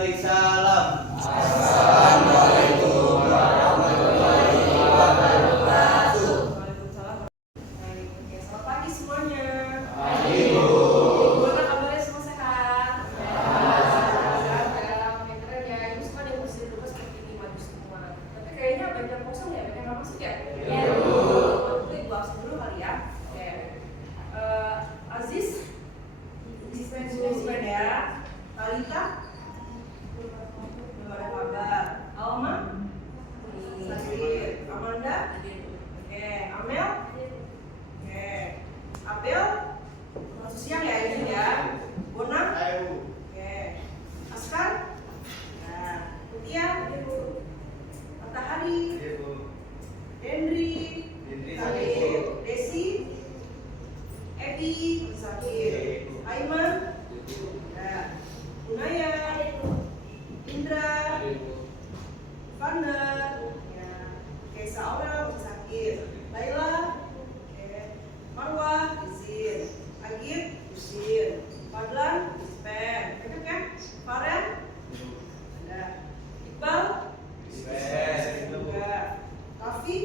balik salam. Assalamualaikum warahmatullahi wabarakatuh. Waalaikumsalam. Oke, selamat pagi semuanya. Pagi, Bu. Gimana kabarnya, semua sehat? Sehat ya, oke keren ya. Ibu suka deh bersih dulu seperti ini, maju semua. Tapi kayaknya banyak yang kosong ya, banyak yang nggak masuk ya? Iya, Bu. Oke, Ibu absen dulu kali ya. Oke. Aziz, dispen ya. Talita, belum ada kabar. Alma, sakit. Amanda, oke. Amel, oke. Abel, masuk siang ya ini ya. Bona, oke. Askar, nah. Mutia, Matahari, Henry, sakit. Desi, Edi, sakit. Aiman, nah. Unaya, Indra, Vander, ya. Kesa Aurel sakit. Laila, oke. Marwah, izin. Agit, izin. Fadlan, dispen. Cocok ya? Farel, ada. Iqbal, juga. Raffi,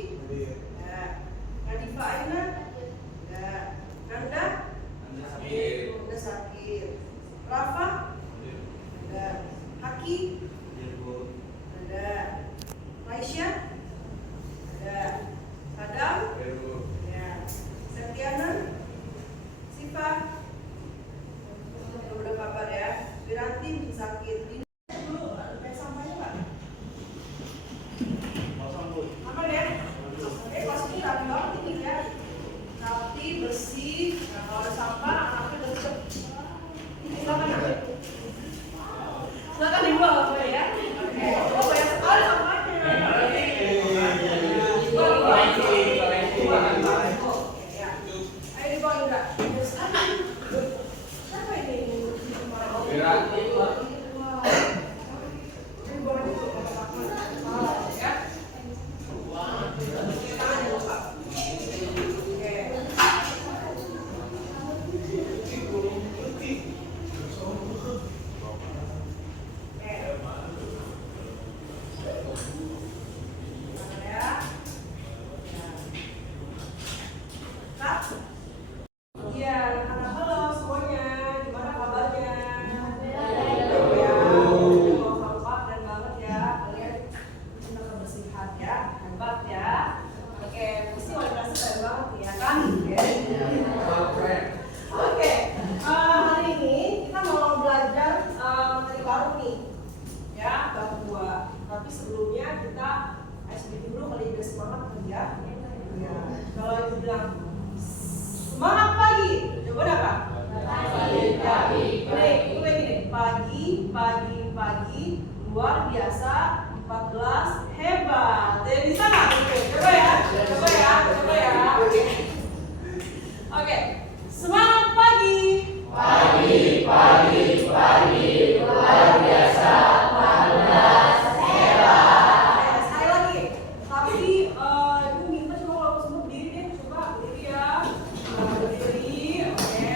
ada. Nadifa Aina, ada. Nanda, Nanda sakit. Rafa, ada. Haki, ada. Raisya, ada. Sadam, ya. Septiana, Siva, belum ada kabar ya. Wiranti sakit. Dulu ada kayak sampahnya nggak? Aman ya? Kelas ini rapi banget ini ya. Rapi, bersih. Nah, kalau ada sampah, anaknya bercek. Silakan ya. Silakan dibuang apa ya? Oke. Oh, banyak sekali sampahnya. Ayo dibuang Indra. Siapa ini? Wiranti. Iya, halo semuanya, gimana kabarnya? Ya, kompak dan banget ya, kalian cinta kebersihan ya, hebat ya. Oke, mesti wali kelasnya keren banget ya kan? Oke, hari ini kita mau belajar materi baru nih, ya, bab 2. Tapi sebelumnya kita SBT dulu kali biar semangat kan ya. Ya, kalau itu bilang semangat pagi, jawaban apa? Pagi. Ini begini, pagi, luar biasa, 14 hebat. Jadi bisa nggak? Coba ya. Oke, semangat pagi. Pagi, luar biasa, 14 hebat. Sekali lagi. Tapi ibu minta coba kalau semua berdiri deh, coba berdiri ya. Berdiri, oke.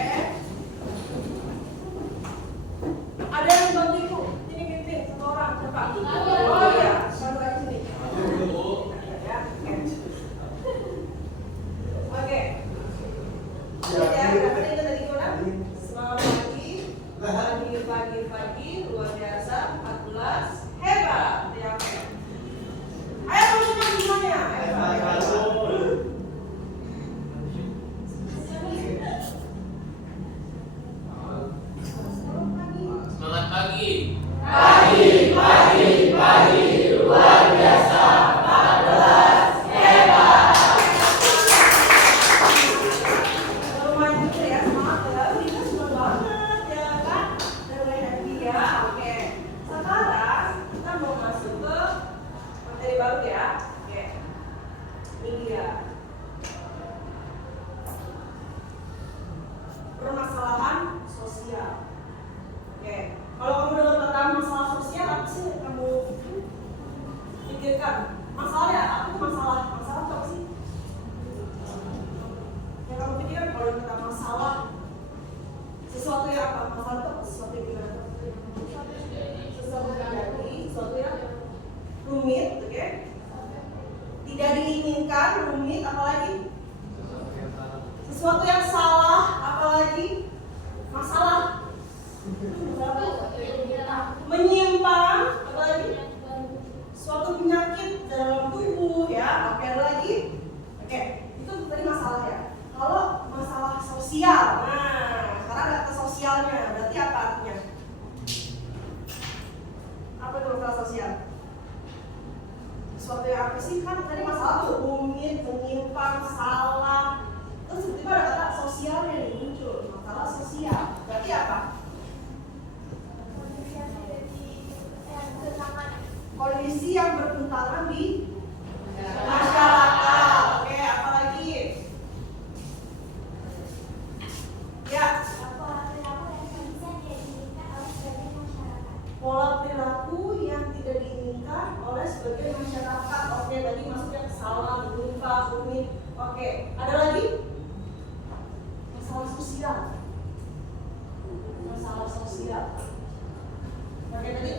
Ada yang bantu ibu? Ini pimpin satu orang, siapa? Oh iya, satu lagi sini. Ya, oke. Ya, dapat itu tadi gimana? Semangat pagi. kan, rumit, apalagi? Sesuatu yang salah, apalagi? Masalah. Menyimpang, apalagi? Suatu penyakit dalam tubuh, ya. Oke, ada lagi? Oke, itu tadi masalah ya. Kalau masalah sosial, nah sekarang ada ke sosialnya, berarti apa artinya? Apa itu masalah sosial? Sesuatu yang apa sih? Kan tadi masalah tuh rumit, menyimpang, salah. Terus tiba-tiba ada kata sosialnya nih muncul, masalah sosial. Berarti apa? Kondisi yang bertentangan di masyarakat. Oke, apa lagi? Ya. Pola perilaku yang tidak diinginkan oleh sebagian masyarakat. Oke, tadi maksudnya salah, menyimpang, rumit. Oke, ada lagi? Masalah sosial. Masalah sosial. Oke, tadi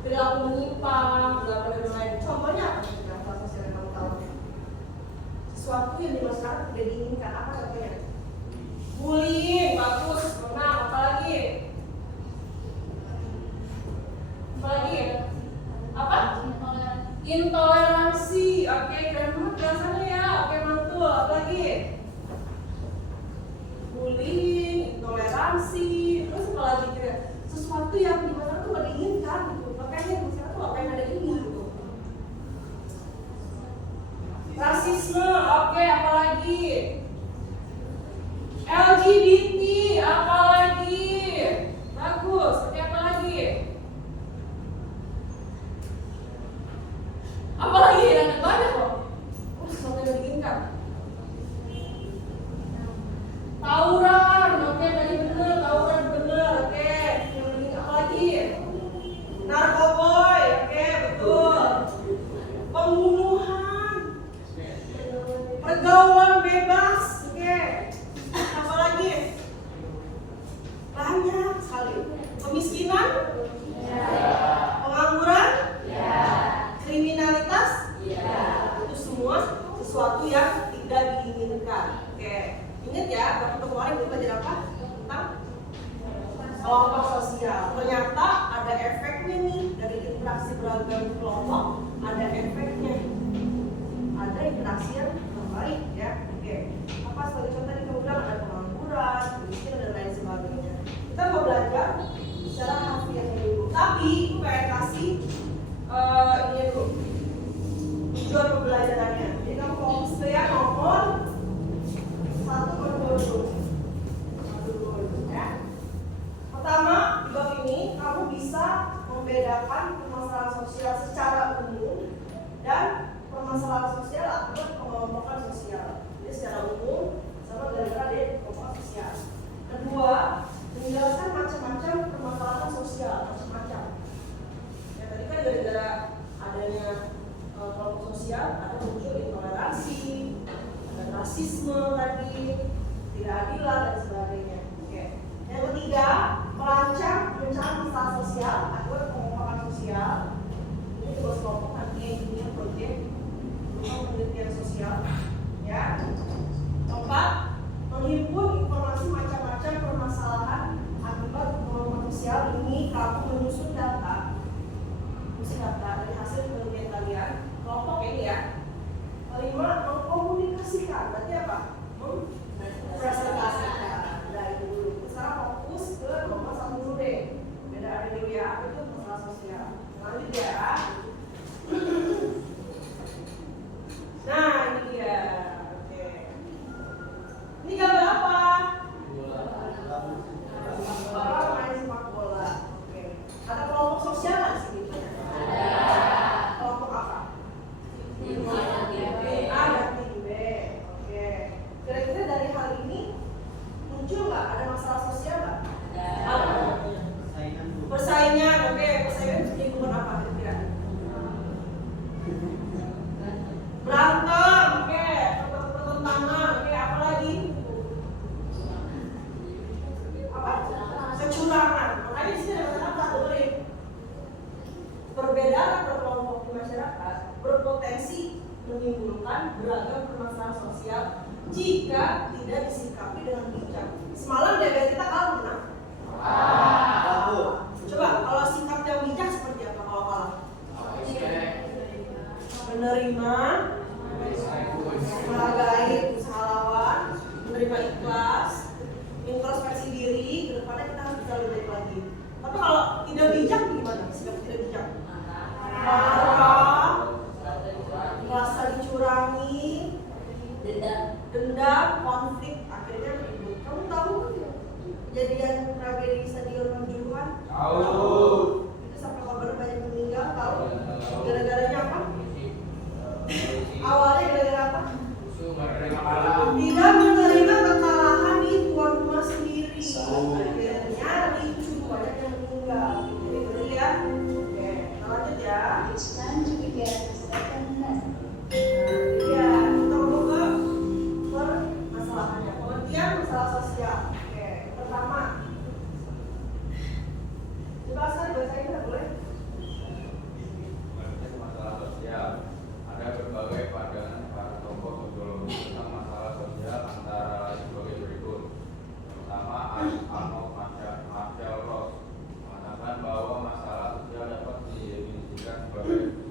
perilaku menyimpang, dan lain. Contohnya apa sih masalah sosial yang kamu tahu? Sesuatu yang di masyarakat tidak diinginkan. Apa contohnya? Bullying, bagus, menang. Apa lagi? Apa lagi? Apa? Intoleransi. Oke, keren banget rasanya ya. Oke, mantul. Apa lagi? Bullying, intoleransi. Terus apa lagi kira? Sesuatu yang di masyarakat tuh gak diinginkan gitu. Makanya di masyarakat tuh apa yang ada ini gitu. Rasisme. Oke, apa lagi? LGBT. Apa lagi? Bagus. Oke, apa lagi? Apalagi yang banyak loh. Sesuatu yang diinginkan. Tawuran, oke tadi bener, tawuran bener, oke. Apalagi? Narkoboy, oke betul. Pembunuhan, pergaulan bebas, oke. Apalagi? Banyak sekali. Kemiskinan? Pengangguran? Kriminalitas? Itu semua sesuatu yang tidak diinginkan. Oke, ingat ya, waktu kemarin kita belajar apa? Tentang kelompok sosial. Ternyata ada efeknya nih dari interaksi beragam kelompok. Ada efeknya. Ada interaksi yang baik ya. Oke. Apa sebagai contoh tadi kamu bilang ada pengangguran, kemiskinan dan lain sebagainya. Kita mau belajar secara harfiahnya dulu. Tapi aku pengen kasih ini dulu tujuan pembelajarannya. Jadi kamu fokus ke ya nomor 1 dulu ya. Pertama di bab ini kamu bisa membedakan permasalahan sosial secara umum dan permasalahan sosial akibat pengelompokan sosial. Jadi secara umum sama gara-gara dia kelompok sosial. Kedua, menjelaskan macam-macam permasalahan sosial, macam-macam. Ya tadi kan gara-gara adanya kelompok sosial ada muncul intoleransi, ada rasisme tadi, tidak adilan dan sebagainya. Oke. Yang ketiga, merancang rencana masalah sosial akibat pengelompokan sosial. Ini tugas kelompok nanti engineer project untuk penelitian sosial. Ya. Keempat, menghimpun informasi macam-macam permasalahan akibat pengelompokan sosial. Ini kamu menyusun data dari hasil penelitian kalian, kelompok ini ya. Kelima, mengkomunikasikan. Berarti apa? Mempresentasikan. Nah itu dulu. Sekarang fokus ke nomor 1 dulu deh. Beda ada dulu ya. Apa itu masalah sosial? Lanjut ya. Nah ini dia. Oke. Ini gambar apa? Orang main sepak bola. Oke. Ada kelompok sosial nggak sih? Kelompok apa? Tim A dan tim B. Oke. Kira-kira dari hal ini muncul nggak ada masalah sosial nggak? Ada. Persaingan. Oke. Persaingan bisa diukur apa kira-kira? Berantem. Oke. Pertentangan. Oke. Apa lagi? Apa? Kecurangan. Makanya di sini ada kata dengerin. Perbedaan antar kelompok di masyarakat berpotensi menimbulkan beragam permasalahan sosial jika tidak disikapi dengan bijak. Semalam DBS kita kalah menang. Coba kalau sikap yang bijak seperti apa kalau kalah? Menerima, menghargai usaha lawan, menerima ikhlas, introspeksi diri, ke depannya kita harus bisa lebih baik lagi. Tapi kalau tidak bijak gimana? Sikap tidak bijak. Marah, merasa dicurangi, dendam, konflik, akhirnya ribut. Kamu tahu kejadian tragedi Stadion Kanjuruhan? Tahu. Itu sampai korban banyak meninggal, tahu? Gara-garanya apa? Awalnya gara-gara apa? Tidak menerima kekalahan di tuan rumah sendiri. Akhirnya ricu, banyak yang meninggal. Jadi betul ya. Oke, kita lanjut ya. Iya, kita ngomong ke permasalahannya. Pengertian masalah sosial. Oke, pertama. Coba sekali bacain nggak boleh? Masalah sosial. Ada berbagai pandangan para tokoh sosiologi tentang masalah sosial antara lain sebagai berikut. Yang pertama, Arnold Marshall Ross mengatakan bahwa masalah sosial dapat didefinisikan sebagai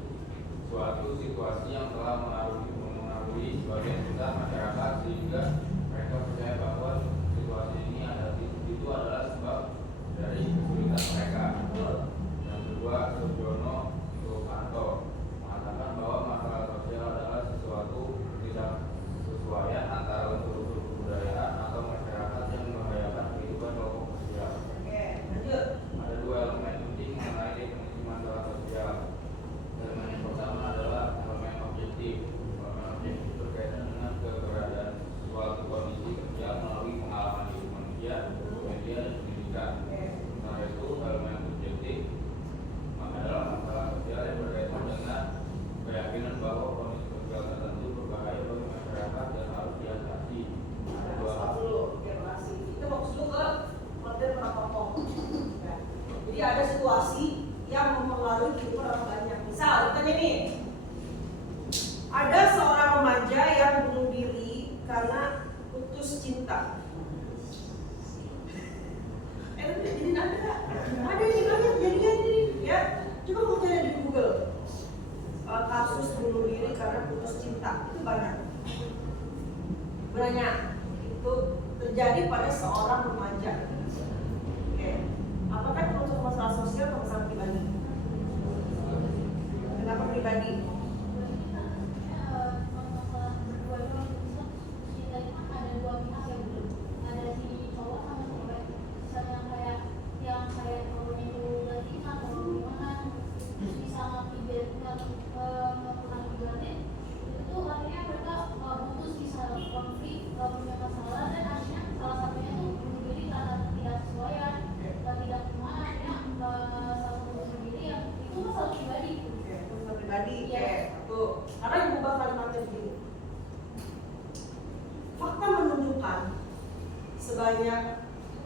suatu situasi yang telah mengaruhi sebagian besar masyarakat sehingga mereka percaya bahwa situasi ini itu adalah sebab dari kesulitan mereka. Yang kedua, Surjono Sukanto mengatakan bahwa masalah sosial adalah sesuatu ketidaksesuaian antara unsur-unsur kebudayaan atau masyarakat yang membahayakan kehidupan kelompok sosial. Oke, lanjut. Ada dua elemen penting mengenai definisi masalah sosial. Elemen yang pertama adalah elemen objektif. Elemen objektif berkaitan dengan keberadaan suatu kondisi kerja melalui pengalaman hidup manusia, media, dan pendidikan. Sementara itu, elemen subjektif adalah masalah sosial yang berkaitan dengan keyakinan bahwa kondisi sosial tertentu berbahaya bagi masyarakat dan harus diatasi. Ada dua hal. Kita fokus dulu ke pengertian para tokoh. Ya. Jadi ada situasi yang mempengaruhi kehidupan orang banyak. Misal, ditanya nih, ada seorang remaja yang bunuh diri karena putus cinta. Jadi ada yang banyak jadian ini, ya. Coba kamu cari di Google kasus bunuh diri karena putus cinta, itu banyak. Banyak. Itu terjadi pada seorang remaja. Oke. Apakah itu untuk masalah sosial atau masalah pribadi? Kenapa pribadi? Pribadi, tuh. Karena yang mengubah kalimatnya begini. Fakta menunjukkan sebanyak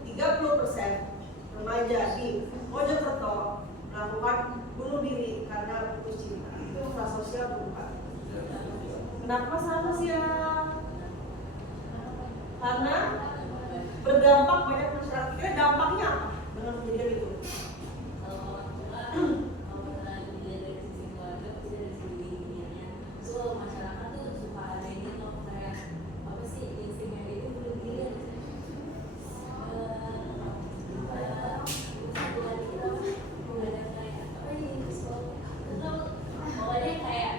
30% remaja di Mojokerto melakukan bunuh diri karena putus cinta. Itu masalah sosial bukan? Kenapa masalah sosial? Karena berdampak banyak masyarakat. Kira dampaknya apa dengan kejadian itu? Masyarakat tuh suka ada ini loh, kayak apa sih instingnya itu bunuh diri pokoknya kayak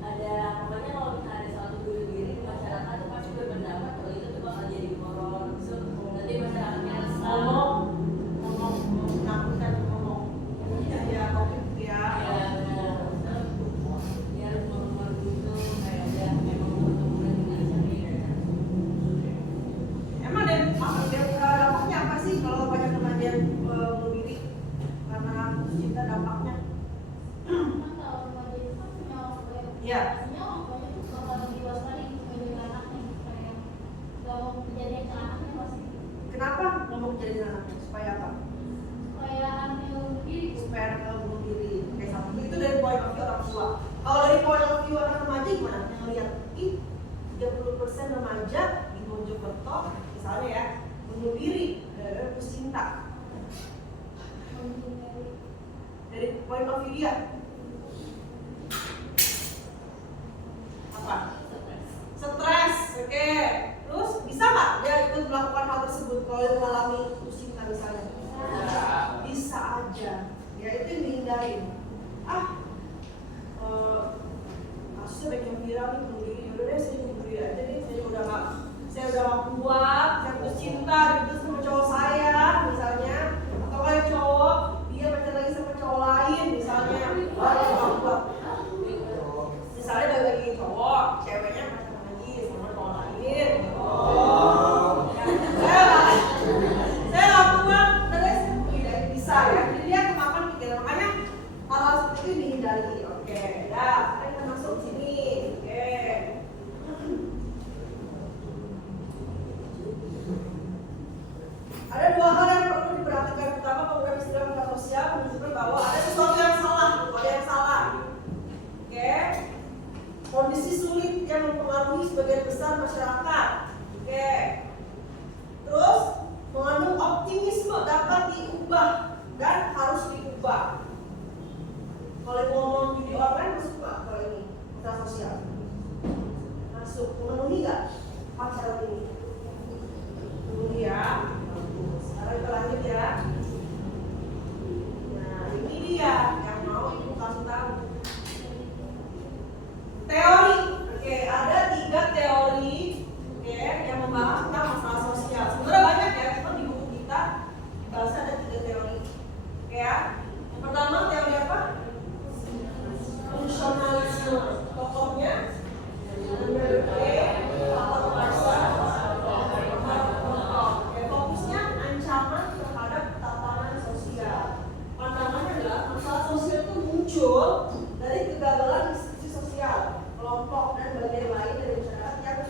ada pokoknya kalau misalnya ada suatu bunuh diri di masyarakat tuh pasti berpendapat kalau itu tuh bakal jadi horor, so nanti masyarakatnya Ngomong menakutkan ngomong. Ya, topik ya. Emang dampaknya apa sih kalau banyak remaja yang bunuh diri karena putus cinta, dampaknya? Ya. Kenapa ngomong jadi anaknya? Supaya apa? Supaya anak bunuh diri. Kayak satu itu dari point of view orang tua. Kalau dari point of view anak remaja gimana? ngeliat, ih 30% remaja di Mojokerto misalnya ya bunuh diri gara-gara putus cinta. Dari point of view dia apa? Stres, oke. Terus bisa nggak dia ikut melakukan hal tersebut kalau dia mengalami putus cinta misalnya? Bisa aja. Ya itu yang dihindarin. Kasusnya banyak yang viral nih bunuh diri. Yaudah deh saya bunuh diri aja nih. Saya udah gak kuat. Saya putus cinta gitu sama cowok saya misalnya. Atau kayak cowok dia pacaran lagi sama cowok lain misalnya. Wah dia gak kuat. Misalnya bagi cowok, ceweknya pacaran lagi sama cowok lain. Saya gak kuat. Terus tidak bisa ya. Jadi dia kemakan pikiran. Makanya hal-hal seperti itu dihindari. Oke, ya kita masuk sini. Oke. Ada dua hal yang perlu diperhatikan. Pertama, program istilah media sosial menunjukkan bahwa ada sesuatu yang salah, ada yang salah. Oke. Kondisi sulit yang mempengaruhi sebagian besar masyarakat. Oke. Terus mengandung optimisme dapat diubah dan harus diubah. Kalau ngomong video online masuk nggak kalau ini media sosial? Masuk. Memenuhi nggak pasal ini? Memenuhi ya. Sekarang kita lanjut ya. Nah ini dia yang mau ibu kasih tahu. Teori. Oke, ada 3 teori yang membahas tentang masalah sosial. Sebenarnya banyak ya, cuma di buku kita dibahas ada 3 teori. Oke ya. Yang pertama teori apa? Fungsionalisme. Tokohnya fokusnya ancaman terhadap tatanan sosial. Pandangannya adalah masalah sosial itu muncul dari kegagalan institusi sosial, kelompok dan bagian lain dari masyarakat yang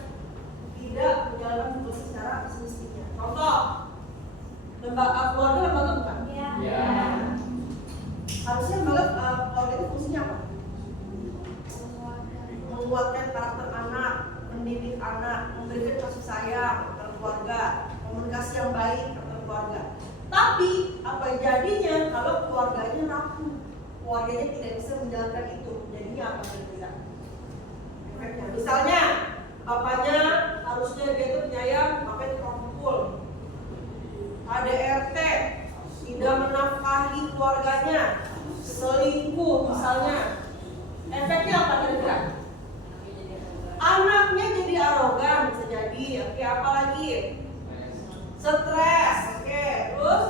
tidak menjalankan fungsi secara semestinya. Contoh, lembaga keluarga lembaga bukan? Iya. Harusnya lembaga keluarga itu fungsinya apa? Menguatkan karakter anak, mendidik anak, memberikan kasih sayang antar keluarga, komunikasi yang baik antar keluarga. Tapi apa jadinya kalau keluarganya rapuh, keluarganya tidak bisa menjalankan itu, jadinya apa kira-kira? Efeknya, misalnya bapaknya harusnya dia itu penyayang, makanya tukang pukul. ADRT tidak menafkahi keluarganya, selingkuh misalnya. Efeknya apa kira-kira? Anaknya jadi arogan bisa jadi. Oke, apa lagi? Stres. Oke, terus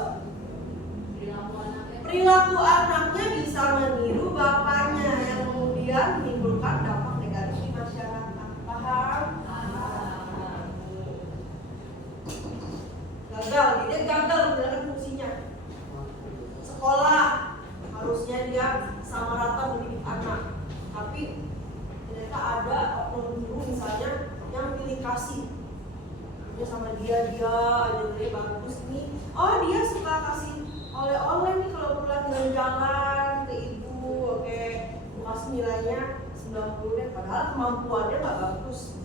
perilaku anaknya bisa meniru bapaknya yang kemudian menimbulkan dampak negatif di masyarakat. Paham? Gagal, dia gagal menjalankan fungsinya. Sekolah harusnya dia sama rata mendidik anak, tapi ternyata ada oknum guru misalnya yang pilih kasih sama dia jadi bagus nih. Oh dia suka kasih oleh-oleh nih kalau pulang jalan-jalan ke ibu. Oke, kasih nilainya 90 deh, padahal kemampuannya nggak bagus.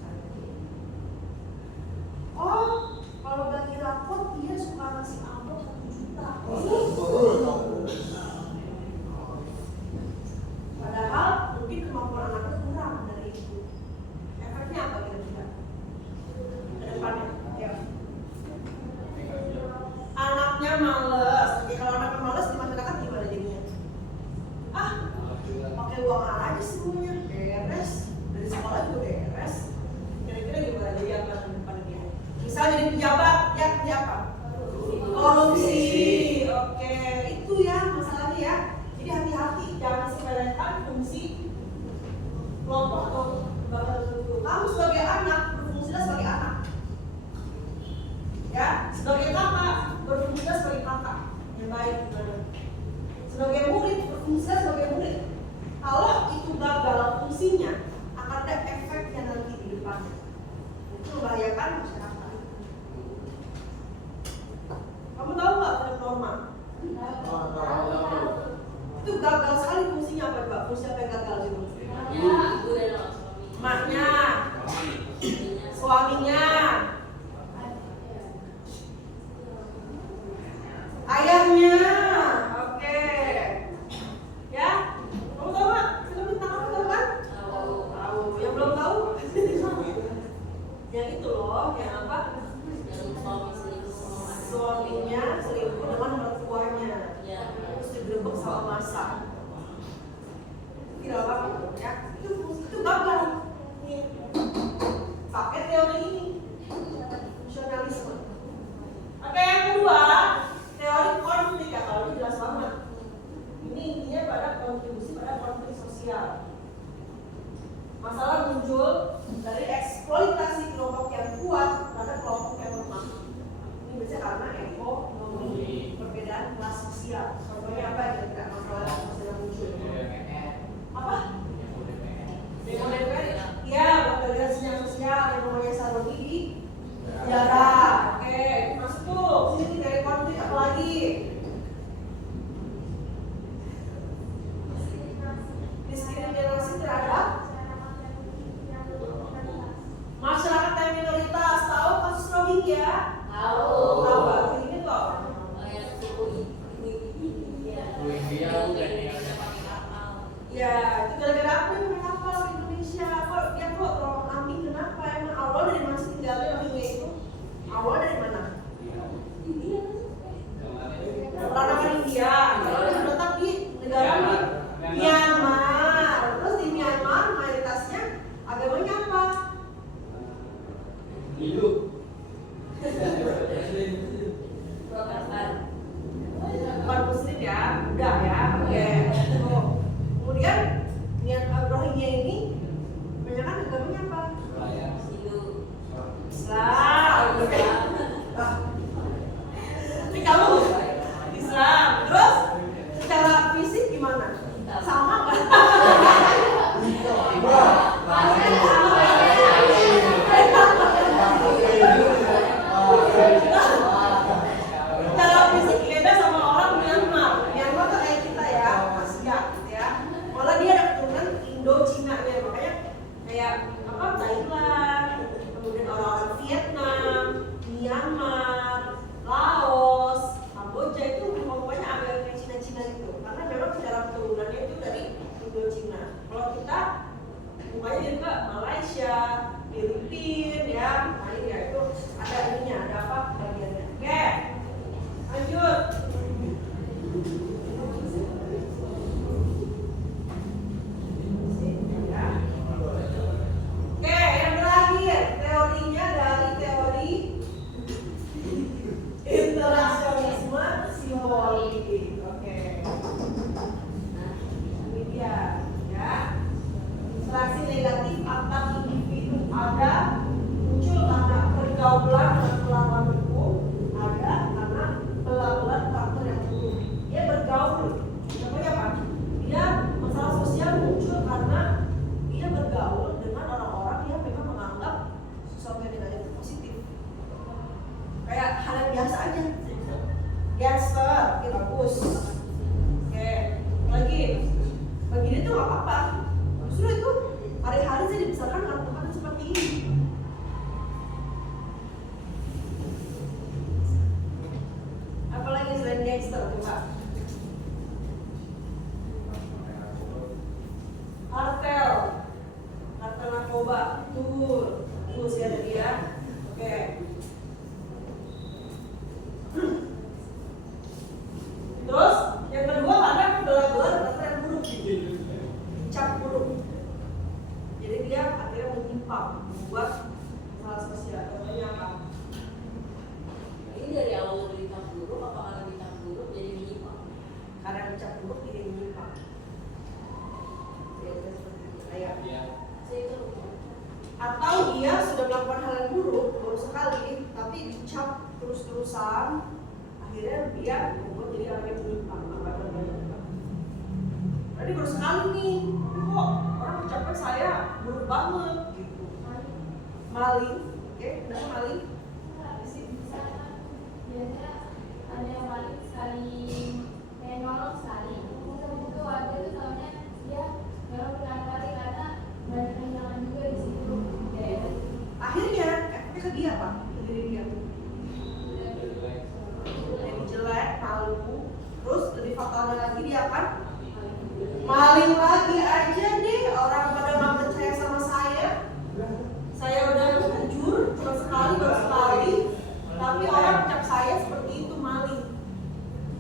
Oh kalau bagi rapot dia suka ngasih amplop 1 juta. Padahal mungkin kemampuan anaknya kurang dari itu. Efeknya apa kira-kira? Ke depannya, ya. Anaknya males. Jadi kalau anaknya males di masyarakat gimana jadinya? Pakai uang aja semuanya, beres. Dari sekolah juga beres. Kira-kira gimana jadi apa ke depan dia? Misalnya jadi pejabat, ya apa? Korupsi. Oke, itu ya masalahnya ya. Jadi hati-hati, jangan sepelekan fungsi kelompok atau lembaga tertentu. Kamu sebagai anak berfungsilah sebagai anak, ya. Sebagai kakak berfungsilah sebagai kakak yang baik. Sebagai murid berfungsilah sebagai murid. Kalau itu gagal fungsinya, akan ada efeknya nanti di depannya. Itu membahayakan masyarakat. Kamu tahu nggak berkontribusi pada konflik sosial. Masalah muncul dari eksploitasi kelompok yang kuat pada kelompok yang lemah. Ini biasanya karena ekonomi, perbedaan kelas sosial. Contohnya apa ya kira masalah sosial yang muncul? Apa? Demo DPR? Iya, perbedaan sinyal sosial yang namanya Saroni di penjara. Oke, masuk tuh. Sini dari konflik apa lagi? Diskriminasi terhadap masyarakat yang minoritas. Tahu kasus Rohingya? Tahu. Tahu banget ini kok. Yang suku ini ya. Rohingya bukan yang Ya, itu gara-gara apa yang mereka hafal Indonesia? Kok dia kok orang Amin kenapa? Emang awal dari mana sih tinggalnya Rohingya itu? Awal dari mana? India. Peranakan India. Kalau dia terletak di negara Myanmar. Terus di Myanmar mayoritasnya agamanya apa? hidup. Protestan. Bukan Muslim ya, udah ya. Oke. Tuh. Kemudian Rohingya ini kebanyakan agamanya apa? Hindu. Islam. Oke. Tapi kamu Islam. Terus secara fisik gimana? Sama nggak? Secara fisik beda sama orang Myanmar. Myanmar tuh kayak kita ya, Asia gitu ya. Malah dia ada keturunan Indo-Cina-nya, makanya kayak apa Thailand, kemudian orang-orang Vietnam, Myanmar, Laos, Kamboja itu pokoknya agak kayak Cina-Cina gitu. Karena memang secara keturunannya itu dari Indo-Cina. Kalau kita mukanya jadi ke Malaysia, Filipina ya, nah ini ya itu ada ininya, ada apa bagiannya. Oke, lanjut. Ya. Oke, yang terakhir teorinya dari teori interaksionisme simbolik. Oke, ini dia ya. Interaksi negatif antar individu ada muncul karena pergaulan dan perlakuan hukum, ada karena pelabelan faktor yang buruk. Dia bergaul, contohnya apa? Dia masalah sosial muncul karena dia bergaul dengan orang-orang yang memang menganggap sesuatu yang negatif itu positif. Kayak hal yang biasa aja. Gangster, oke bagus. Oke, lagi bagi dia tuh nggak apa-apa. Justru itu hari-hari saya dibesarkan dengan Tuhan seperti ini. Apalagi selain gangster coba? Kartel narkoba, tuh sih ada dia. Oke. Terus yang kedua ada belah-belah karakter yang buruk, cap buruk. Jadi dia akhirnya menyimpang, membuat masalah sosial. Contohnya apa? Ini dari awal udah dicap buruk, apa karena dicap buruk jadi menyimpang? Karena dicap buruk jadi menyimpang. Biasanya seperti itu. Kayak Saya itu atau dia sudah melakukan hal yang buruk baru sekali, tapi dicap terus-terusan, akhirnya dia membuat jadi orang yang menyimpang. Tadi baru sekali nih, kok orang ucapkan saya buruk banget gitu. Maling, oke, kenapa maling? Biasanya ada yang paling sekali kayak nolong sekali, itu warga itu tahunya dia nolong berkali-kali karena banyak kehilangan juga di situ. Akhirnya, ke dia apa? Ke diri dia jadi jelek, malu. Terus lebih fatalnya lagi dia akan maling lagi aja deh. Orang pada nggak percaya sama saya udah jujur cuma sekali baru sekali, tapi orang ucap saya seperti itu maling.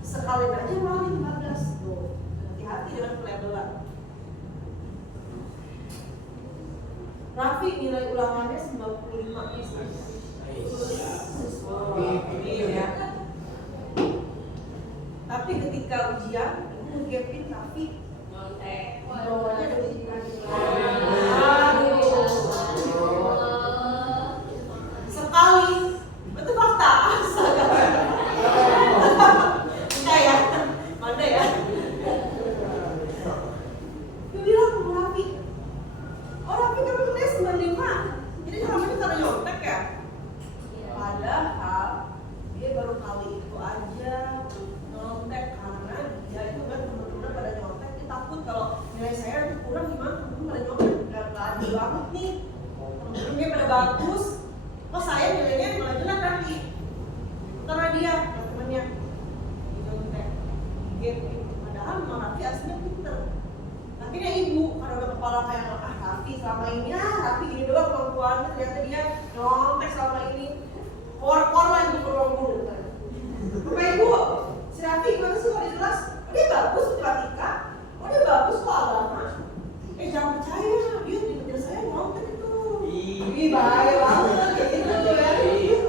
Sekali aja maling 14 tuh. Hati-hati dengan pelabelan. Raffi nilai ulangannya 95%. Ya. Tapi ketika ujian itu ngegapin Raffi nilai saya itu kurang gimana? Temen pada nyontek, gak adil banget nih. Temen-temennya pada bagus, kok saya nilainya malah jelek nanti. Karena dia, temennya nyontek, gitu. Padahal memang Raffi aslinya pinter. Akhirnya ibu, karena udah kepala kayak Raffi selama ini, Raffi gini doang kemampuannya, ternyata dia nyontek selama ini. Kor-kor lah ibu ke ruang guru. Bapak ibu, si Raffi gimana sih kalau di kelas? Oh, dia bagus matematika, oh dia bagus kok agama. Jangan percaya, dia di kejar saya nyontek itu. Ih, bahaya banget kayak gitu ya.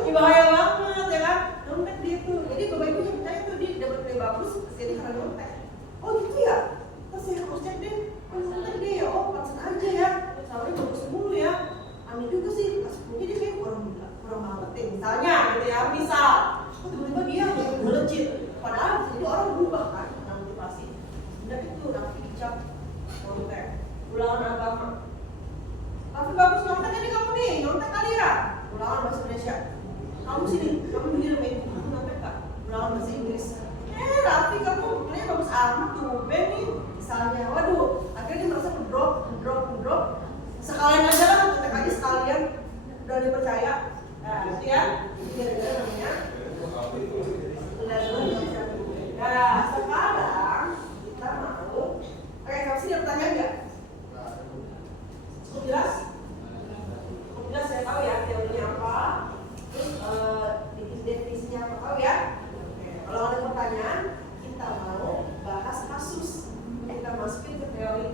Ih, bahaya banget ya kan, nyontek dia tuh. Jadi bapak ibu yang percaya tuh dia dapat nilai bagus, jadi karena nyontek. Oh gitu ya? Terus saya harus cek deh, nyontek dia ya, oh pantesan aja ya. Soalnya bagus mulu ya. Aneh juga sih, pas 10 dia kayak kurang banget deh. Misalnya gitu ya, misal. Oh tiba-tiba dia kayak melejit. Padahal jadi orang berubah kan, karena motivasi. Benar itu, Raffi dicap nyontek, ulangan agama. Raffi bagus nyontek ini kamu nih, nyontek kali ya? Ulangan bahasa Indonesia. Kamu sini, kamu begini sama ibu, kamu nyontek kak? Ulangan bahasa Inggris. Raffi kamu kayaknya bagus amat tuh, Ben nih. Misalnya, waduh, akhirnya dia merasa ngedrop. Sekalian aja lah, nyontek aja sekalian. Udah dipercaya. Nah, gitu ya. Ini ada namanya. Nah, sekarang kita mau kamu sih ada pertanyaan nggak? Cukup jelas? Cukup jelas, saya tahu ya teorinya apa, terus definisinya apa, tahu ya? Kalau ada pertanyaan, kita mau bahas kasus, kita masukin ke teori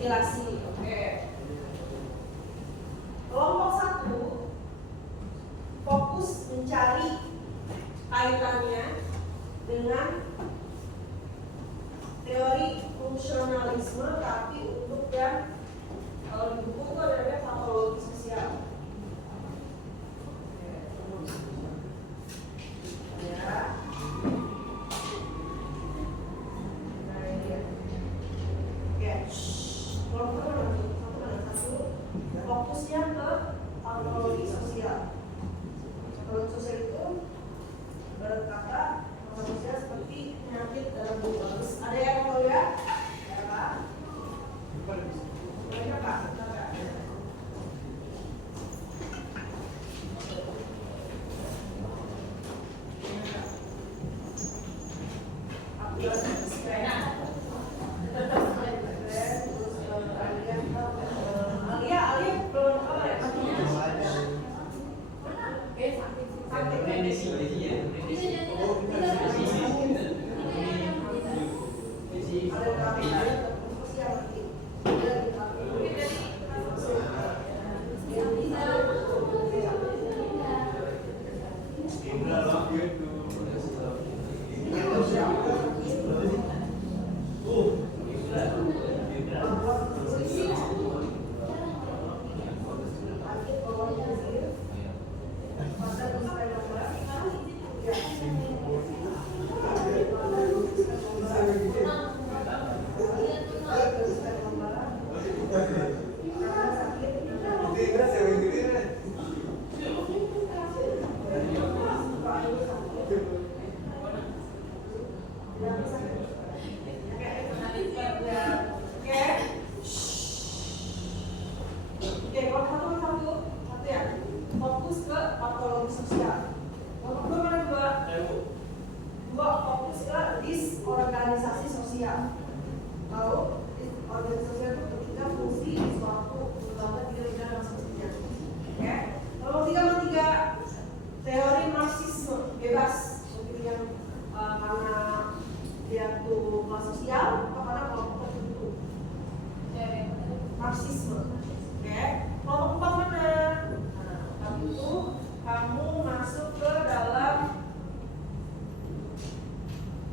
ventilasi. Oke. Kelompok 1 fokus mencari kaitannya dengan teori fungsionalisme, tapi untuk yang kalau di buku itu ada patologi sosial. Ya. Nah, ini ya. Oke. Kelompok satu fokusnya ke patologi sosial. Patologi sosial itu ibarat kata sosial seperti penyakit dalam tubuh. Ada yang mau lihat? Ya Pak? Boleh Pak?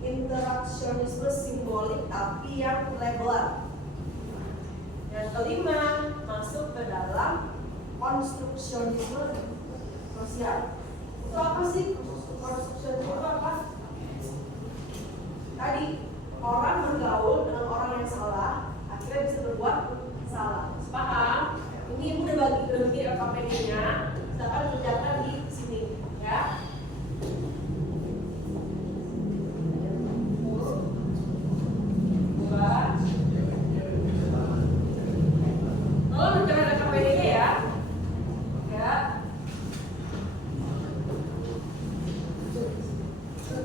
Interaksionisme simbolik tapi yang labelan. Yang kelima masuk ke dalam konstruksionisme sosial. Itu apa sih? Konstruksionisme itu apa? Tadi orang bergaul dengan orang yang salah, akhirnya bisa berbuat salah. Paham? Ini ibu udah bikin LKPD-nya, silakan kerjakan di sini, ya. Tolong kerjakan LKPD-nya ya. Ya.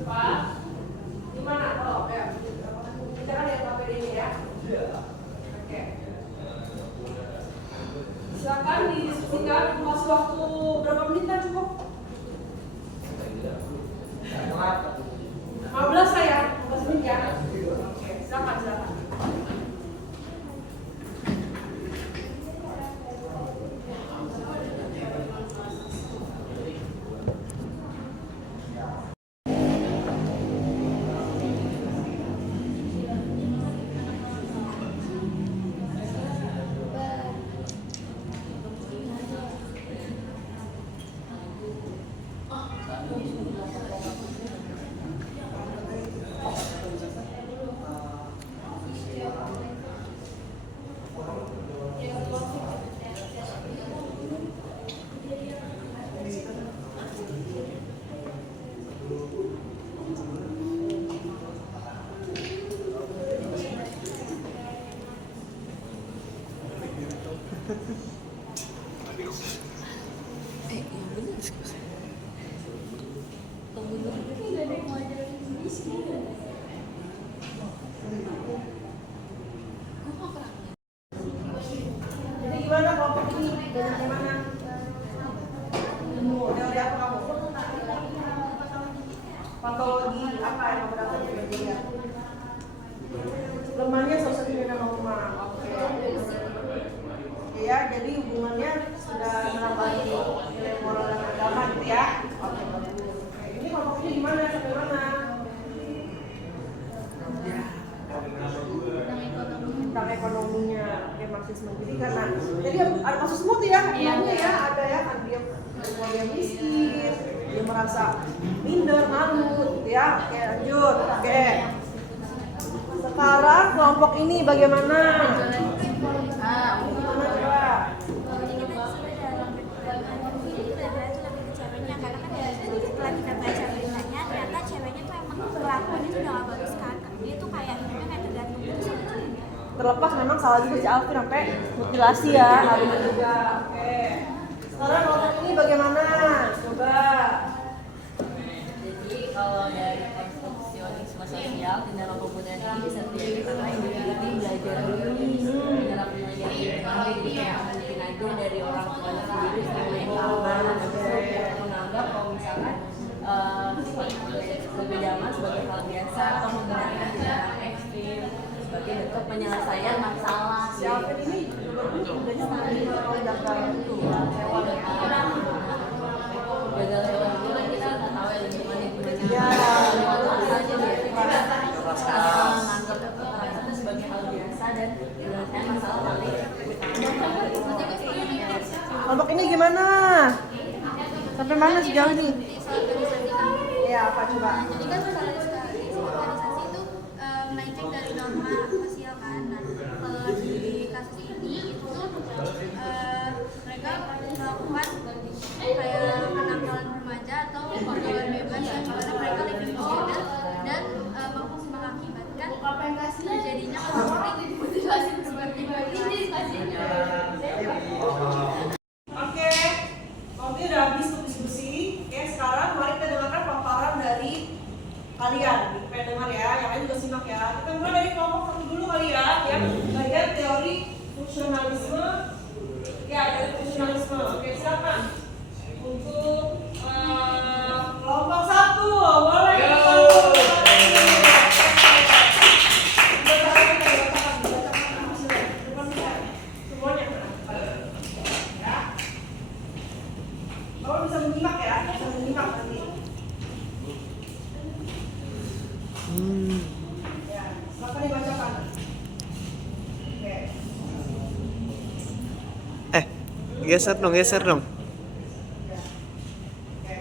Pak, gimana? Oh, ya. Kerjakan LKPD-nya ya. Oke. Silakan didiskusikan, kasih waktu berapa menit kan cukup? 15 saya, 15 menit ya. Oke, silakan. Jadi gimana kelompok ini? Bagaimana? Teori apa kamu? Patologi apa yang kamu dapat? Lemahnya sosial normal. Oke. ya. Jadi hubungannya sudah menambah nilai moral dan agama gitu ya. Oke, bagus. Ini kelompok ini gimana? Sampai mana? Tentang ekonominya, oke, marxisme. Jadi karena jadi ada kasus semua tuh ya, emangnya ya ada ya kan dia miskin, dia merasa minder, malu, gitu ya. Oke, lanjut. Oke. Sekarang kelompok ini bagaimana? Gimana coba? Setelah kita baca beritanya, ternyata ceweknya tuh emang kelakuannya tuh udah gak bagus kan. Dia tuh kayak hidupnya kayak tergantung terus sama ceweknya. Terlepas memang salah juga si Alvin sampai mutilasi ya, hari ini juga. Oke. Sekarang kelompok ini bagaimana? Coba. Jadi kalau dari konstruksionisme sosial, tindakan pemuda ini bisa terjadi karena individu belajar dulu cara penelitian lingkungan. Jadi kayak mungkin aja dari orang tuanya sendiri sama yang aman, menganggap kalau misalkan kebedaman sebagai hal biasa atau menggunakan tindakan ekstrim sebagai bentuk penyelesaian masalah. Si Alvin ini bedanya sama dia kalau jaga itu hewan ya. Gagal hewan itu kan kita nggak tahu ya lingkungan itu Ya, saja dari menganggap kekerasan itu sebagai hal biasa dan menyelesaikan masalah paling kelompok ini gimana? Sampai mana sejauh ini? Ya, apa coba? Jadi kan sosialisasi itu melenceng dari norma sosial kan. Nah, kalau di kasus ini itu tuh mereka melakukan kayak kenakalan remaja atau pergaulan bebas yang dimana mereka living together dan mengakibatkan terjadinya konflik mutilasi seperti ini. Oke, waktunya udah habis untuk diskusi. Oke, sekarang mari kita dengarkan paparan dari kalian. Pengen dengar ya, yang lain juga simak ya. Kita mulai dari kelompok satu dulu kali ya, yang bagian teori fungsionalisme. Ya, dari fungsionalisme. Oke, silakan. Untuk kelompok satu, boleh. Semuanya. Ya. Bapak bisa menyimak ya, bisa menyimak nanti. Ya, silakan dibacakan. Oke. Geser dong. Oke.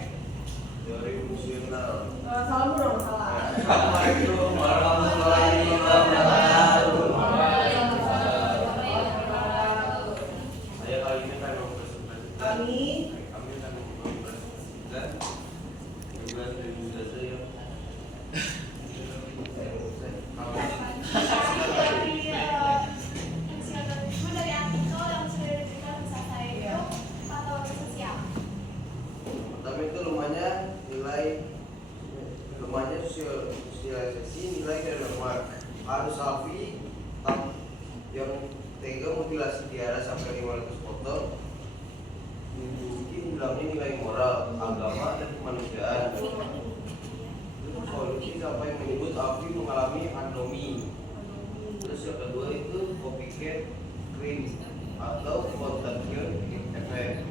Teori fungsional. Salam dulu, salam. Assalamualaikum warahmatullahi wabarakatuh. Saya kali ini akan mempresentasikan kami akan mempresentasikan 12 ijazah yang Fungsionalisme dari artikel yang sudah diberikan bisa saya itu patologi sosial. Pertama itu lemahnya sosialisasi nilai dan norma. Harus Alfi yang tega mutilasi tiara sampai 500 potong mungkin hilangnya nilai moral, agama dan kemanusiaan. Solusi sampai menyebut Alfi mengalami anomi. Terus yang kedua itu copycat crime atau contagion effect.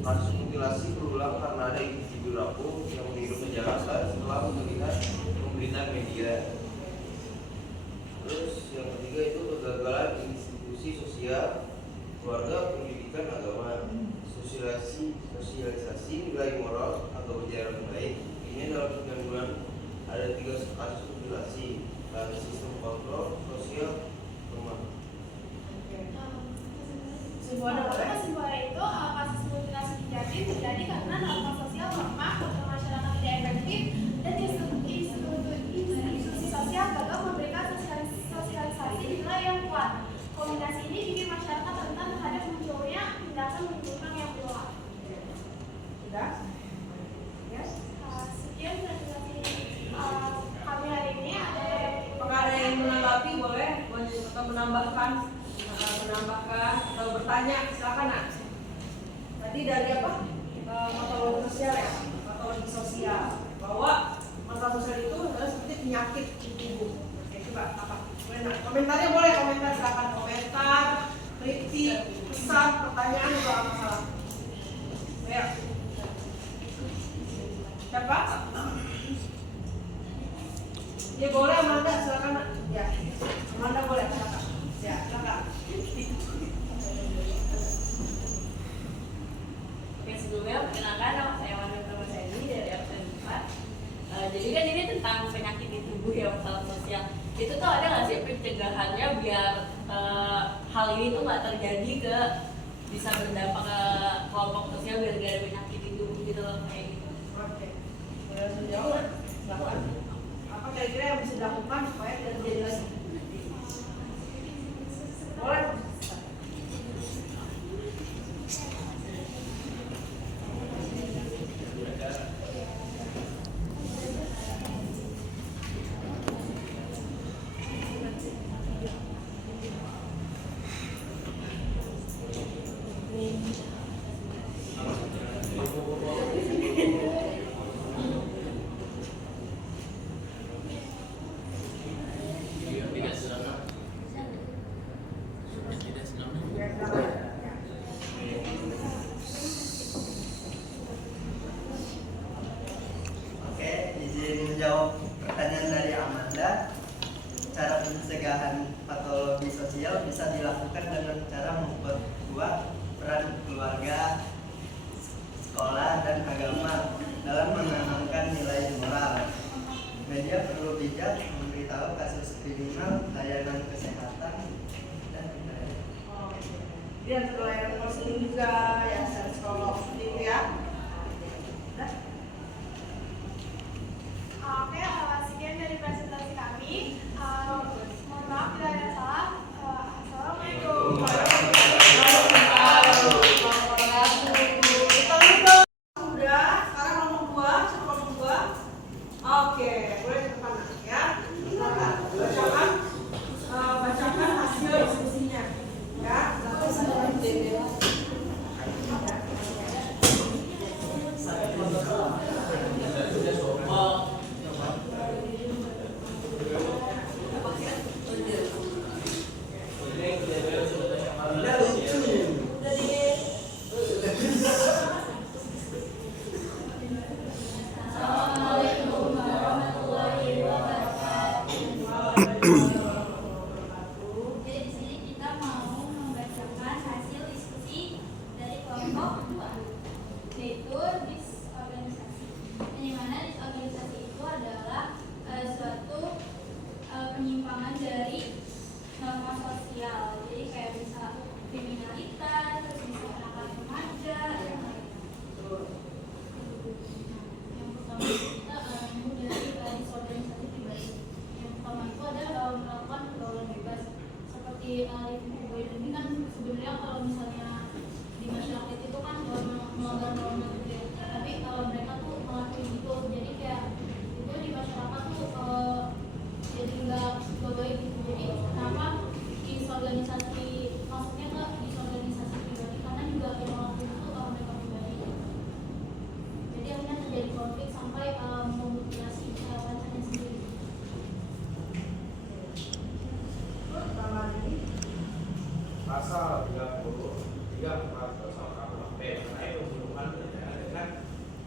Kasus mutilasi berulang karena ada individu rapuh yang meniru kejahatan setelah melihat pemberitaan media. Terus yang ketiga itu kegagalan institusi sosial, keluarga, pendidikan, agama, sosialisasi nilai moral atau berjalan baik. Ini dalam 9 bulan ada 3 kasus mutilasi dan sistem kontrol sosial lemah. Kesimpulannya itu kasus mutilasi di Jatim terjadi karena norma sosial lemah, kontrol masyarakat tidak efektif, dan institusi sosial gagal memberikan sosialisasi nilai yang kuat. Kombinasi ini bikin masyarakat rentan terhadap munculnya tindakan menyimpulkan yang berulang. Sudah? Yes. Sekian presentasi kami hari ini. Apakah ada yang menanggapi? Boleh atau menambahkan atau bertanya, silakan nak. Tadi dari apa? Patologi sosial ya, patologi sosial, bahwa masalah sosial itu adalah seperti penyakit di tubuh. Oke, coba apa? Boleh nak? Komentarnya boleh, komentar silakan, komentar, kritik, bisa pertanyaan juga nggak masalah. Ya. Siapa? Ya boleh Amanda, silakan. Ya, Amanda boleh silakan. Ya, silakan. Oke, sebelumnya perkenalkan nama saya Amanda Pramaseni dari absen 4. Jadi kan ini tentang penyakit di tubuh ya, masalah sosial. Itu tuh ada nggak sih pencegahannya biar hal ini tuh nggak terjadi ke bisa berdampak ke kelompok sosial biar gak ada penyakit di tubuh gitu loh kayak gitu. Oke. Boleh langsung jawab. Silakan. Apa kira-kira yang bisa dilakukan supaya tidak terjadi lagi? Boleh. Oke, izin menjawab pertanyaan dari Amanda. Cara pencegahan patologi sosial bisa dilakukan dengan cara memperkuat peran keluarga, sekolah, dan agama dalam menanamkan nilai moral. Media perlu bijak memberitahu kasus kriminal, layanan kesehatan, dan lain-lain. Oke. Dia ada layanan konseling juga, ya, psikolog, seperti itu ya. Udah? Oke, sekian dari presentasi kami. Mohon maaf bila ada salah. Assalamualaikum. Kita lihat sudah. Sekarang nomor 2, siapa nomor 2? Oke, boleh ke depan ya. Silakan bacakan hasil diskusinya. Ya. Jadi di sini kita mau membacakan hasil diskusi dari kelompok 2, yaitu disorganisasi. Yang mana disorganisasi itu adalah suatu penyimpangan dari norma sosial. Jadi kayak bisa kriminalitas, terus bisa anak remaja, yang lainnya. Yang pertama kita menyebut dari disorganisasi pribadi. Yang pertama itu adalah melakukan pergaulan bebas. Seperti Living Boy ini kan sebenarnya kalau misalnya di masyarakat itu kan melanggar norma gitu ya. Tapi kalau mereka tuh ngelakuin itu, jadi kayak itu di masyarakat tuh jadi nggak baik gitu. Jadi kenapa disorganisasi, maksudnya ke disorganisasi pribadi karena juga yang ngelakuin itu mereka pribadi. Jadi akhirnya terjadi konflik sampai memutilasi pacarnya sendiri. Pasal 33 pasal KUHP mengenai pembunuhan berencana dengan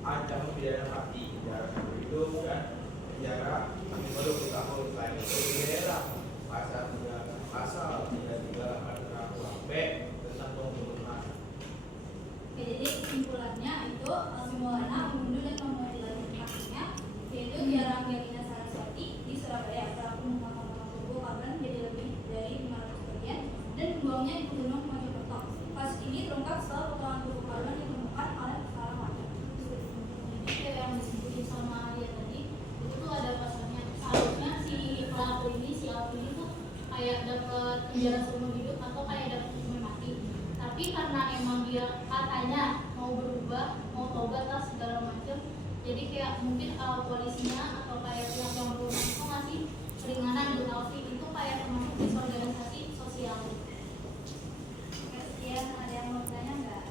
ancaman pidana mati, penjara seumur hidup, dan penjara minimal 20 tahun. Selain itu di daerah pasal 338 KUHP tentang pembunuhan. Oke, jadi kesimpulannya itu Simulana membunuh dan memutilasi kakinya, yaitu Diaranggelina Saraswati di Surabaya. Pelaku memakan tubuh korban jadi lebih dari 500 bagian dan membuangnya di Gunung Mojokerto. Kasus ini terungkap setelah potongan tubuh korban ditemukan oleh seorang warga. Jadi kayak yang disebutin sama dia tadi, itu tuh ada pasalnya. Seharusnya si pelaku ini, si Alvin itu kayak dapat penjara seumur hidup atau kayak dapat hukuman mati. Tapi karena emang dia katanya mau berubah, mau tobat lah segala macam, jadi kayak mungkin polisinya atau kayak pihak yang berwenang itu ngasih keringanan buat Alfi. Itu kayak termasuk disorganisasi sosial. Kemudian ada yang mau bertanya nggak?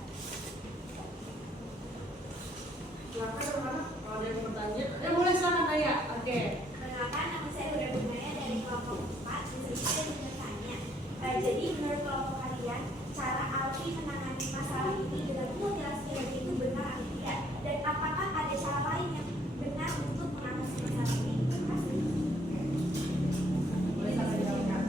Silakan teman-teman. Kalau ada yang mau bertanya, boleh silakan tanya. Oke. Perkenalkan, nama saya Huda Bunaya dari kelompok 4 dan saya bertanya. Jadi menurut kelompok kalian menanyakan cara Alfi menangani masalah ini dengan mutilasi lagi itu benar atau tidak, dan apakah ada cara lain yang benar untuk mengatasi masalah ini. Terima kasih. Boleh sampai jawab Kak.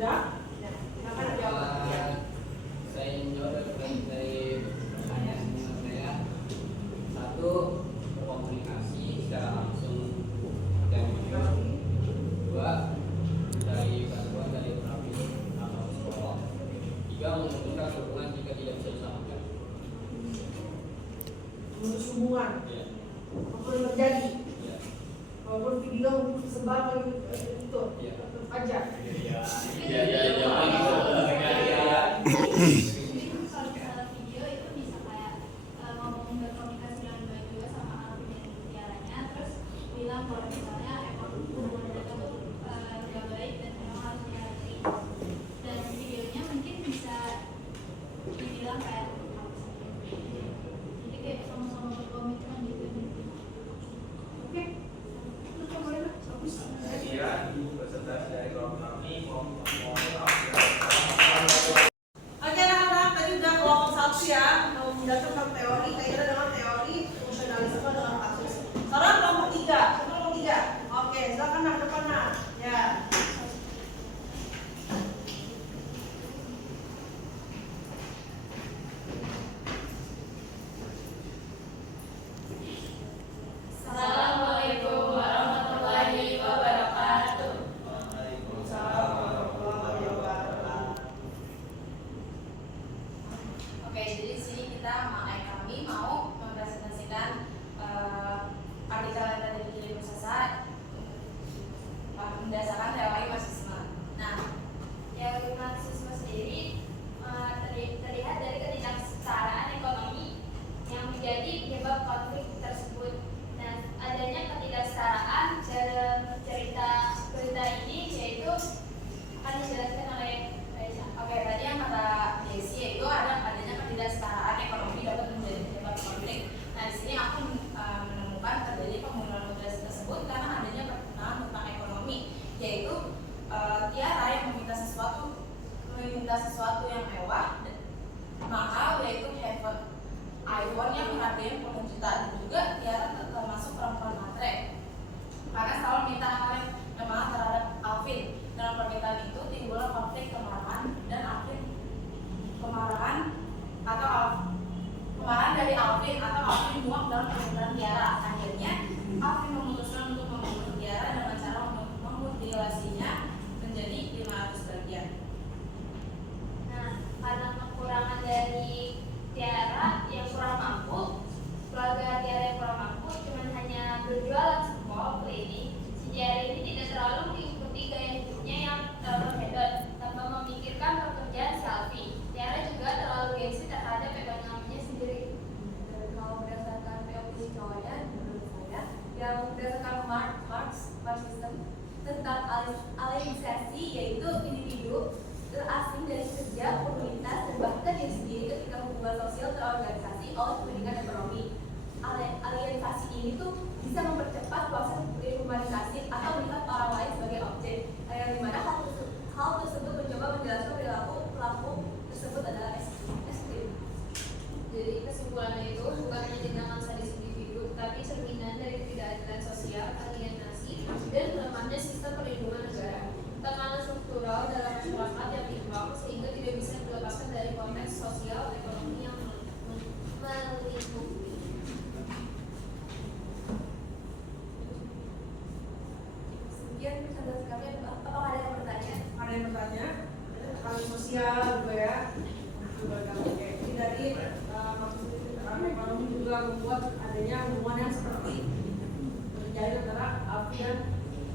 Udah? Silakan jawab. Ya. Saya ingin jawab dari pertanyaan saya. Satu, komunikasi secara langsung dan jujur. Dua, dari bantuan dari terapi atau psikolog. Tiga, memutuskan hubungan jika tidak bisa diselamatkan. Memutus hubungan. Ya. Apa yang terjadi? Ya. Walaupun video sebar itu Ya. tetap aja. Ya. Kalau misalnya video itu bisa kayak ngomong berkomunikasi dengan baik juga sama Alvin dan Mutiaranya, terus bilang kalau misalnya emang hubungan mereka tuh gak baik dan memang harus diakhiri. Dan videonya mungkin bisa dibilang kayak jadi kayak sama-sama berkomitmen gitu. Oke. Itu boleh lah. Bagus. Sekian presentasi dari kelompok kami. Mohon maaf. Oke anak-anak, tadi udah kelompok 1 ya, menjelaskan teori, kaitan dengan teori fungsionalisme dengan kasus. Sekarang kelompok 3, kelompok 3. Oke, silakan nak depan nak. Ya. Assalamualaikum warahmatullahi wabarakatuh. Waalaikumsalam warahmatullahi wabarakatuh. Oke, jadi di sini kami mau mempresentasikan artikel yang tadi dikirim Sasa berdasarkan teori marxisme. Nah, Teori Marxisme sendiri terlihat dari ketidaksetaraan ekonomi yang menjadi penyebab konflik tersebut. Nah, adanya ketidaksetaraan dalam berita ini yaitu akan dijelaskan oleh Raisa. oke, tadi yang kata Desi yaitu adanya ketidaksetaraan ekonomi dapat menjadi penyebab konflik. Nah, di sini aku menemukan terjadi pembunuhan moderasi tersebut karena adanya pertentangan tentang ekonomi, yaitu Tiara yang meminta sesuatu yang mewah, mahal, yaitu iPhone yang harganya puluhan juta. Dan juga Tiara termasuk perempuan matre karena selalu minta hal yang mahal terhadap Alvin. Dalam permintaan itu timbul konflik kemarahan dari Alvin atau Alvin muak dalam permintaan Tiara. Akhirnya Alvin memutuskan untuk membunuh Tiara dengan cara memutilasinya menjadi 500 bagian. Nah, karena kekurangan dari Tiara yang kurang mampu, keluarga Tiara yang kurang mampu cuma hanya berjualan semua cleaning. Si Tiara ini tidak terlalu mengikuti gaya hidupnya yang terlalu hedon tanpa memikirkan pekerjaan si Alfi. Tiara juga terlalu gengsi terhadap ekonominya sendiri. Dan kalau berdasarkan teori cowoknya, menurut saya yang berdasarkan Marxisme tentang alienisasi, yaitu individu terasing dari kerja, komunitas, dan bahkan diri sendiri ketika hubungan sosial terorganisasi oleh kepentingan ekonomi. Alienisasi ini tuh bisa mempercepat proses dehumanisasi atau melihat orang lain sebagai objek, yang dimana hal tersebut mencoba menjelaskan perilaku pelaku tersebut adalah ekstrim. Jadi kesimpulannya itu bukan hanya tindakan sadis individu, tapi cerminan dari ketidakadilan sosial, alienasi, dan melemahnya sistem perlindungan negara. Tekanan struktural dalam masyarakat yang timbang sehingga tidak bisa dilepaskan dari konteks sosial ekonomi yang melingkupi. Sekian penjelasan kami. Apakah ada yang bertanya? Ada yang bertanya? Tekanan sosial juga ya. Juga kayak ini dari maksudnya ekonomi juga membuat adanya hubungan yang seperti terjadi antara Alfi dan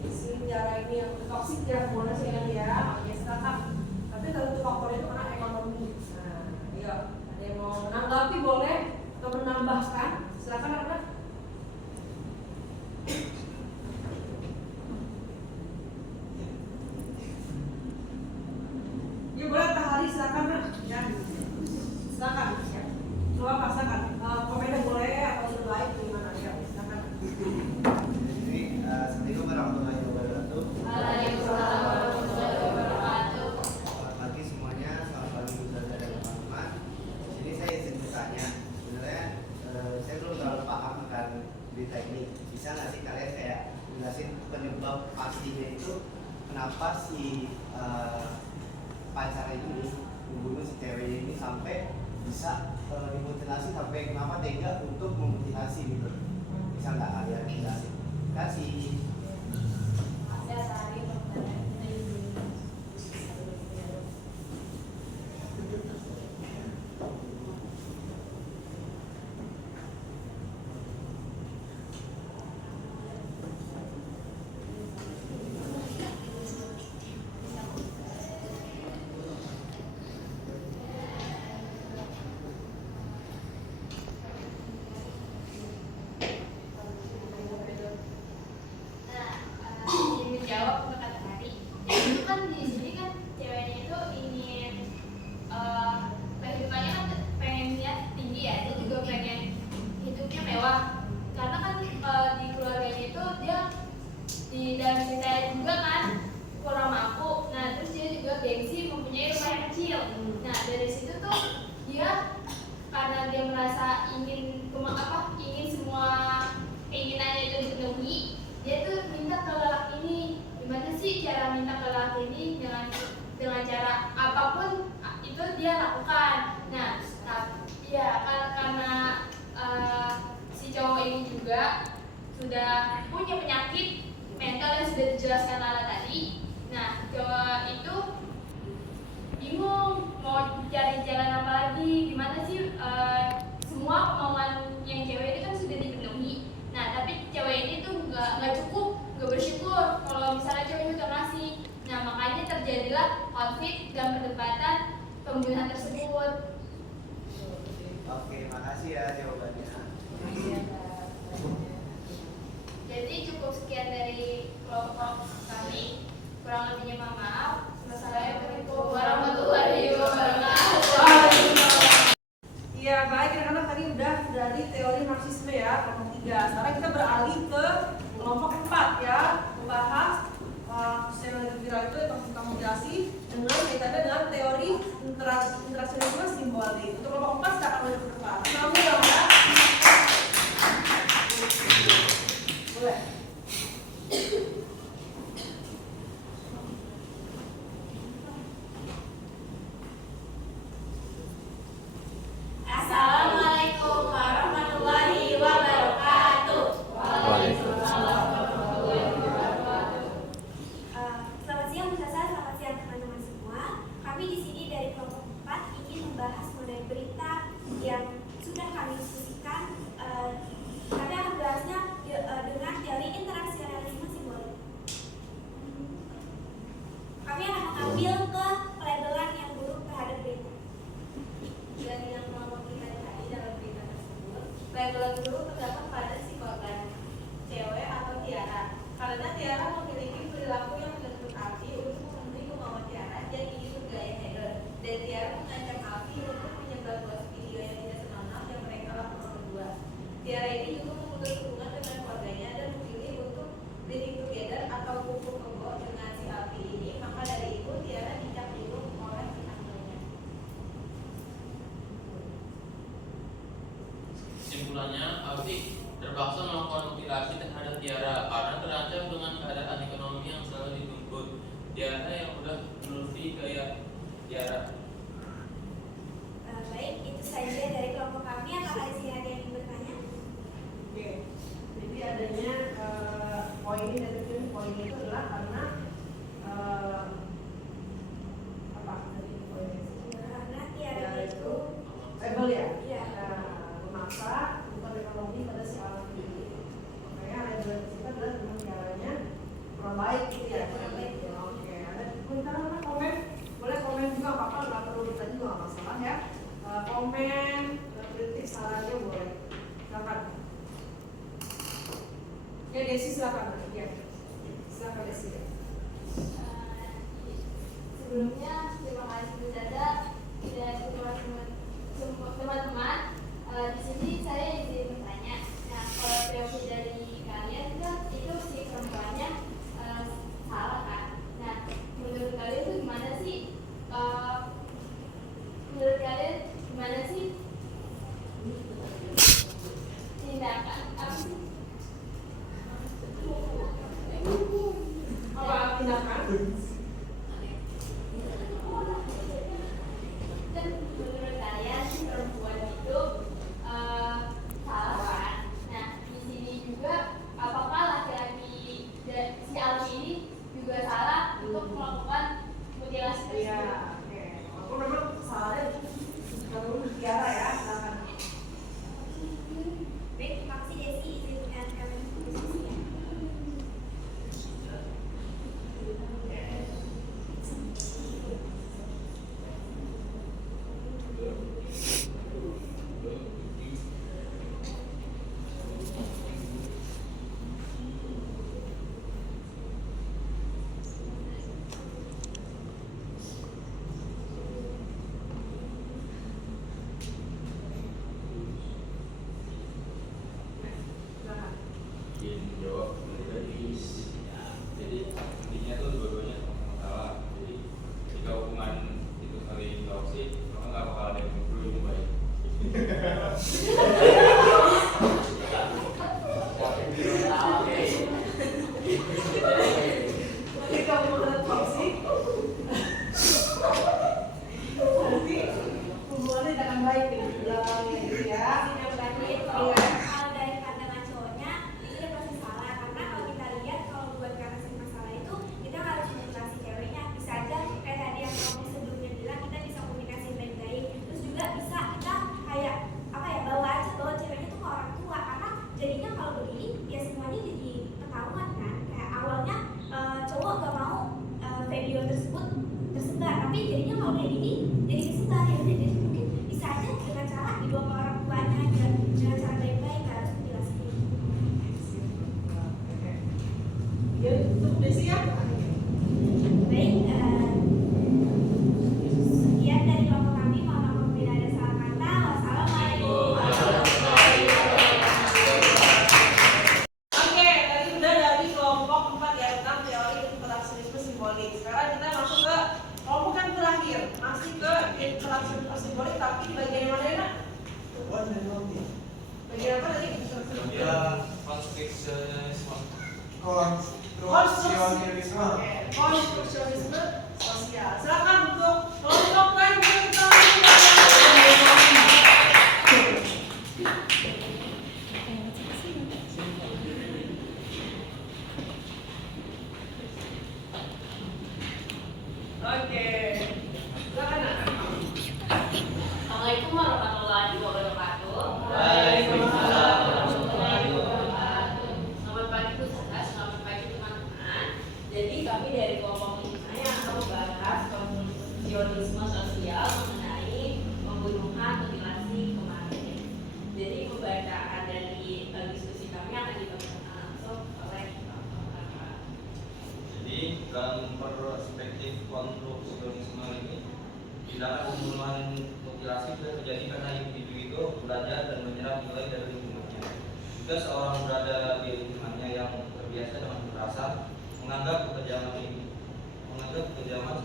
si Tiara ini yang toksik ya hubungannya sih ya. Ya sekarang. Tapi salah satu faktornya itu karena ekonomi. Nah, iya. Ada yang mau menanggapi boleh atau menambahkan? Silakan Anda. Ya boleh Pak Hari silakan Nak. Ya. Silakan. Ya. Coba paksakan. Komennya boleh atau yang lain gimana ya? Silakan. Jadi, assalamualaikum warahmatullahi wabarakatuh. Waalaikumsalam warahmatullahi wabarakatuh. Selamat pagi semuanya, selamat pagi Ustazah dan teman-teman. Di sini saya izin bertanya. Sebenarnya saya belum terlalu paham akan berita ini. Bisa nggak sih kalian kayak jelasin penyebab pastinya itu kenapa si pacar ini membunuh si cewek ini sampai bisa dimutilasi, sampai kenapa tega untuk memutilasi gitu? Bisa nggak kalian jelasin? Kasih. Ada Sari pertanyaan. Jawab ke kata Hari. Jadi itu kan di sini kan ceweknya itu ingin kehidupannya kan pengen lihat tinggi ya, dia juga pengen hidupnya mewah. Karena kan di keluarganya itu dia di dalam ceritanya juga kan kurang mampu. Nah terus dia juga gengsi mempunyai rumah yang kecil. Nah dari situ tuh dia karena dia merasa ingin ingin semua keinginannya itu dipenuhi, dia tuh minta ke lelaki ini. Gimana sih cara minta ke lelaki ini? Dengan cara apapun itu dia lakukan. Nah, ya karena si cowok ini juga sudah punya penyakit mental yang sudah dijelaskan Lala tadi. Nah, cowok itu bingung mau cari jalan apa lagi. Gimana sih semua kemauan yang cewek ini kan sudah dipenuhi. Nah, tapi cewek ini tuh nggak cukup, nggak bersyukur kalau misalnya cewek itu ngasih. Nah, makanya terjadilah konflik dan perdebatan pembunuhan tersebut. Oke, makasih ya jawabannya. Jadi cukup sekian dari kelompok kami. Kurang lebihnya mohon maaf. Wassalamualaikum warahmatullahi wabarakatuh. Iya baik, anak-anak tadi udah dari teori Marxisme ya, kelompok 3. Sekarang kita beralih ke kelompok 4 ya, membahas sosial viral itu komunikasi dengan kaitannya dengan teori interasionalisme simbolik. Untuk kelompok 4 silakan maju ke depan. Kamu ya. Boleh. Assalamualaikum warahmatullahi wabarakatuh. Selamat siang Ustazah, selamat siang teman-teman semua. Kami di sini dari kelompok 4 ingin membahas mengenai berita yang sudah kami diskusikan. Kami akan membahasnya dengan teori interasionalisme simbolik. Kami akan mengambil ke pelabelan yang buruk terhadap berita. Dari yang kelompok kita tadi dalam berita tersebut, pelabelan buruk terdapat pada si korban, cewek atau Tiara. Karena Tiara memiliki perilaku yang menuntut Alfi untuk memenuhi kemauan Tiara dan ingin bergaya hedon. Dan Tiara mengancam Alfi untuk menyebarluas video yang tidak senonoh yang mereka lakukan berdua. Tiara ini juga memutus hubungan dengan keluarganya dan memilih untuk living together atau kumpul kebo dengan si Alfi ini. Maka dari itu Tiara dicap buruk oleh pihak lainnya. Kesimpulannya, Alfi terpaksa melakukan komunikasi terhadap Tiara karena terancam dengan keadaan ekonomi yang selalu dituntut. Tiara yang udah menuruti gaya Tiara. Baik, itu saja dari kelompok kami. Apakah di sini ada yang ingin bertanya? Oke, jadi adanya poin ini dan poin itu adalah karena apa tadi poinnya? Karena Tiara itu Label ya? Iya. Memaksa kebutuhan ekonomi pada si alam ini. Makanya label kita adalah tentang caranya kurang baik gitu ya. Kurang baik. Oke, ada komentar apa? Komen? Boleh komen juga apa-apa, nggak perlu kita juga nggak masalah ya. Komen, kritik, sarannya boleh. Silakan. Ya Desi silakan. Ya. Silakan Desi. Sebelumnya terima kasih Bunda dan teman-teman. Di sini saya izin bertanya. Nah, kalau prinsip dari kalian kan itu si perempuannya salah kan? Nah, menurut kalian itu gimana sih? Menurut kalian gimana sih tindakan apa sih? Apa tindakan? Dan menurut kalian si perempuan itu salah kan? Nah, di sini juga apakah laki-laki si Alfi ini juga salah untuk melakukan mutilasi tersebut? Iya, oke. Aku memang salahnya kalau Tiara ya, silakan. baik, terima kasih Desi. Izinkan kami berdiskusi ya. Silakan. Izin jawab dari ya, jadi intinya tuh dua-duanya sama-sama salah. Jadi jika hubungan itu saling toksik, maka nggak bakal ada yang improve yang baik. Ketika hubungan toksik, nanti hubungannya tidak akan baik di belakangnya gitu ya. Kalau dari pandangan cowoknya itu udah pasti salah, karena kalau kita lihat kalau buat ngatasin masalah itu kita harus komunikasi ceweknya. Bisa aja kayak tadi yang kamu sebelumnya bilang, kita bisa komunikasi baik-baik, terus juga bisa kita kayak apa ya, bawa ceweknya tuh ke orang tua, karena jadinya kalau begini ya semuanya jadi ketahuan kan. Kayak awalnya cowok gak mau video tersebut tersebar, tapi jadinya kalau kayak gini jadi kesebar ya udah. Jadi mungkin bisa aja dengan cara dibawa ke orang tuanya aja dengan cara baik-baik, nggak harus menjelaskan. Ya, itu Desi ya. Baik, sekian dari kelompok kami. Mohon maaf apabila ada salah kata. Wassalamualaikum warahmatullahi wabarakatuh. Oke, tadi udah dari kelompok 4 ya tentang teori interaksi simbolik. Sekarang kita masuk ke kelompok yang terakhir, masih ke interaksi simbolik, tapi di bagian yang mana ya? Bagian apa tadi? Konstruksionisme. Konstruksionisme. Oke, konstruksionisme sosial. Silakan untuk kelompok yang terakhir. Oke, silakan Nak. Assalamualaikum warahmatullahi wabarakatuh. Waalaikumsalam warahmatullahi wabarakatuh. Selamat pagi Ustazah, selamat pagi teman-teman. Jadi kami dari kelompok 5 yang akan membahas konstruksionisme sosial mengenai pembunuhan mutilasi kemarin. Jadi pembacaan dari diskusi kami akan dibacakan langsung oleh kakak. Jadi dalam perspektif konstruksionisme ini, tindakan pembunuhan mutilasi bisa terjadi karena individu itu belajar dan menyerap nilai dari lingkungannya. Jika seorang berada di lingkungannya yang terbiasa dengan kekerasan, menganggap kekejaman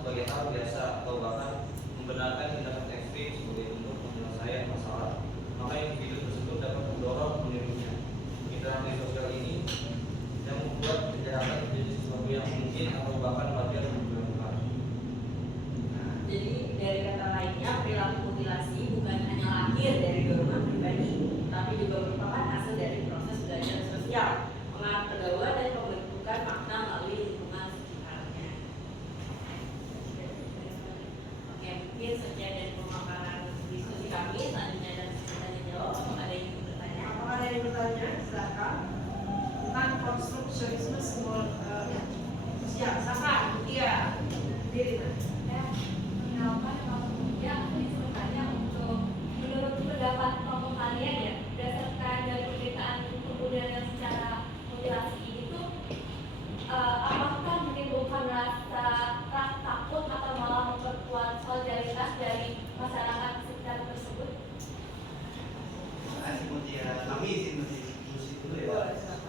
sebagai hal biasa atau bahkan membenarkan tindakan ekstrim sebagai bentuk penyelesaian masalah, maka individu tersebut dapat mendorong menirunya. Interaksi sosial ini miskin atau bahkan pelajar yang berkebutuhan. Jadi dari kata lainnya, perilaku mutilasi bukan hanya lahir dari dorongan pribadi, tapi juga merupakan hasil dari proses belajar sosial, pengaruh pergaulan dan pembentukan makna melalui lingkungan sekitarnya. Oke, mungkin sekian dari pemaparan diskusi kami. Selanjutnya ada tanya jawab. Apakah ada yang ingin bertanya? Apakah ada yang bertanya? Silakan. Tentang konstruksionisme simbol sosial. Silakan. Iya. Diri. Menurut pendapat kelompok kalian ya, berdasarkan dari pemberitaan kemudian yang secara mutilasi ini tuh apakah menimbulkan rasa takut atau malah memperkuat solidaritas dari masyarakat sekitar tersebut? Kami izin diskusi dulu ya. Boleh, silakan.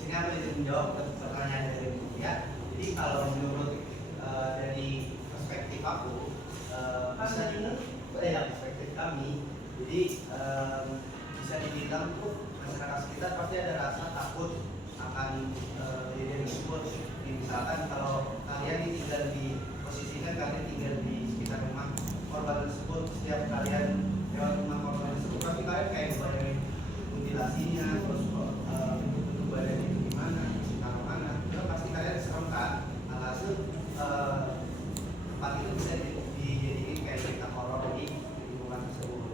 Sini aku izin menjawab pertanyaan dari Bu ya. Jadi kalau menurut dari perspektif aku, perspektif kami, jadi bisa dibilang tuh masyarakat sekitar pasti ada rasa takut akan kejadian tersebut. Misalkan kalau kalian tinggal di posisinya kalian tinggal di sekitar rumah korban tersebut, setiap kalian lewat rumah korban tersebut pasti kalian kayak bayangin mutilasinya, terus bentuk badannya itu gimana, taruh mana, itu pasti kalian serem kan. Alhasil tempat itu bisa dijadikan kayak cerita horor di lingkungan tersebut.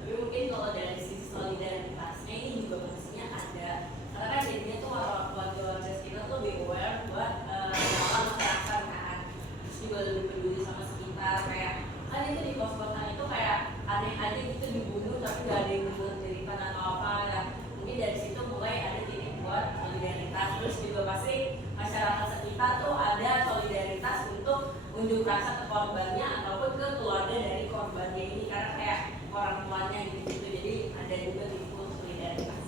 Tapi mungkin kalau dari sisi solidaritasnya ini juga pastinya ada, karena kan jadinya tuh warga-warga sekitar tuh lebih aware buat masyarakat kan, terus juga lebih peduli sama sekitar. Kayak kan itu di kos-kosan itu kayak aneh aja gitu dibunuh tapi gak ada yang menceritakan atau apa kan. Mungkin dari situ mulai ada titik buat solidaritas. Terus juga pasti masyarakat sekitar tuh ada solidaritas untuk unjuk rasa ke korbannya ataupun ke keluarga dari korbannya ini, karena kayak orang tuanya gitu-gitu. Jadi ada juga titik solidaritas.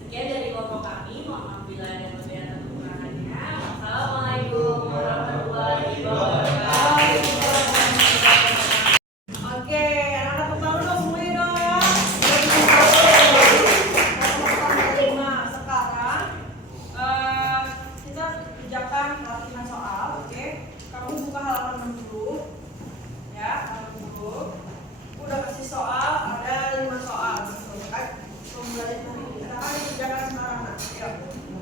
Sekian dari kelompok kami. Mohon maaf bila ada perbedaan atau kekurangannya. Wassalamualaikum warahmatullahi wabarakatuh. Oke, anak-anak tepuk tangan dong semuanya dong ya. Sekarang kita kerjakan latihan soal, oke? Kamu buka halaman 60, ya, halaman 60. Udah kasih soal, ada 5 soal, kan? Pembelajaran hari ini. Sekarang dikerjakan sembarangan, ya.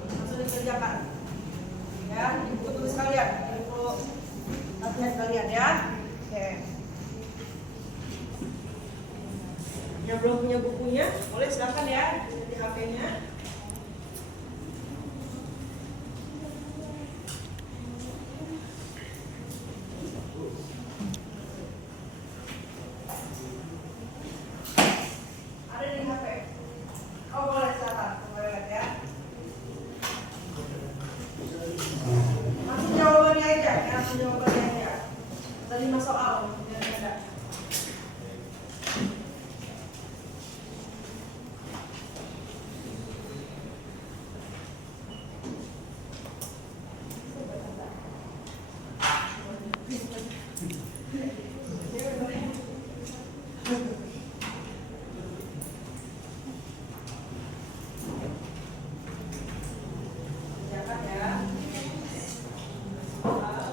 Langsung dikerjakan, ya. Di buku tulis kalian, di buku latihan kalian, ya. Oke. Yang belum punya bukunya, boleh silakan ya di HP-nya. Ada di HP. Oh boleh silakan, boleh lihat ya. Langsung jawabannya aja, ya, langsung jawabannya aja. Ada 5 soal, biar ada. Kerjakan ya. Soal.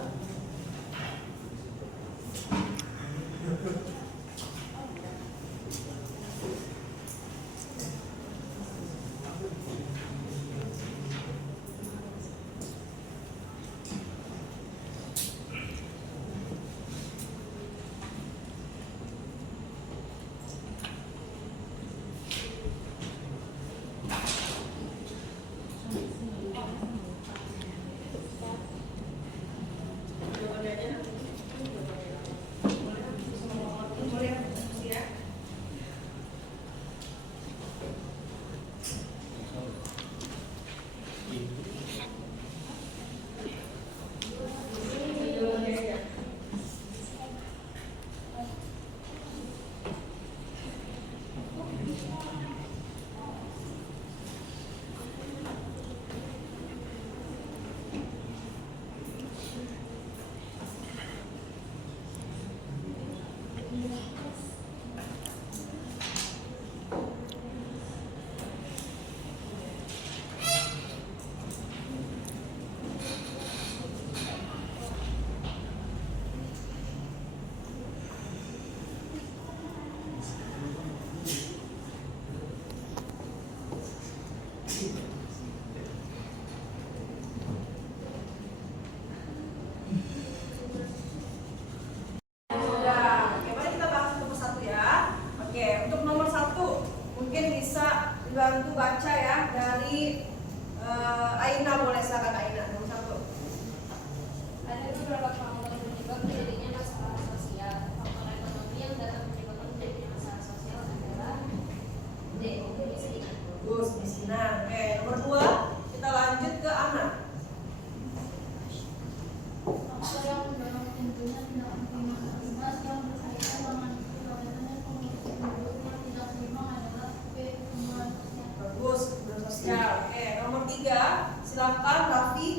adanya tindakan kriminal tegas yang berkaitan dengan kebebasan dan pemulihan penduduk yang tidak terima adalah pembunuhan sosial. Bagus, pembunuhan sosial. Oke, nomor 3, silakan Raffi.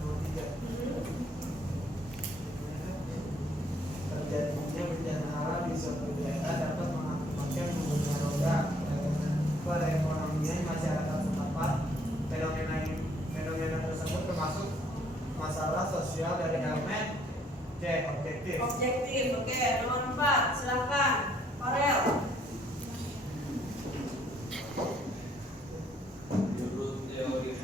Nomor 3. Terjadinya bencana alam di suatu daerah dapat mengakibatkan munculnya roda perekonomian masyarakat setempat. Fenomena tersebut termasuk masalah sosial dari elemen C. Objektif. Objektif. Oke, nomor 4, silakan Farel. Menurut teori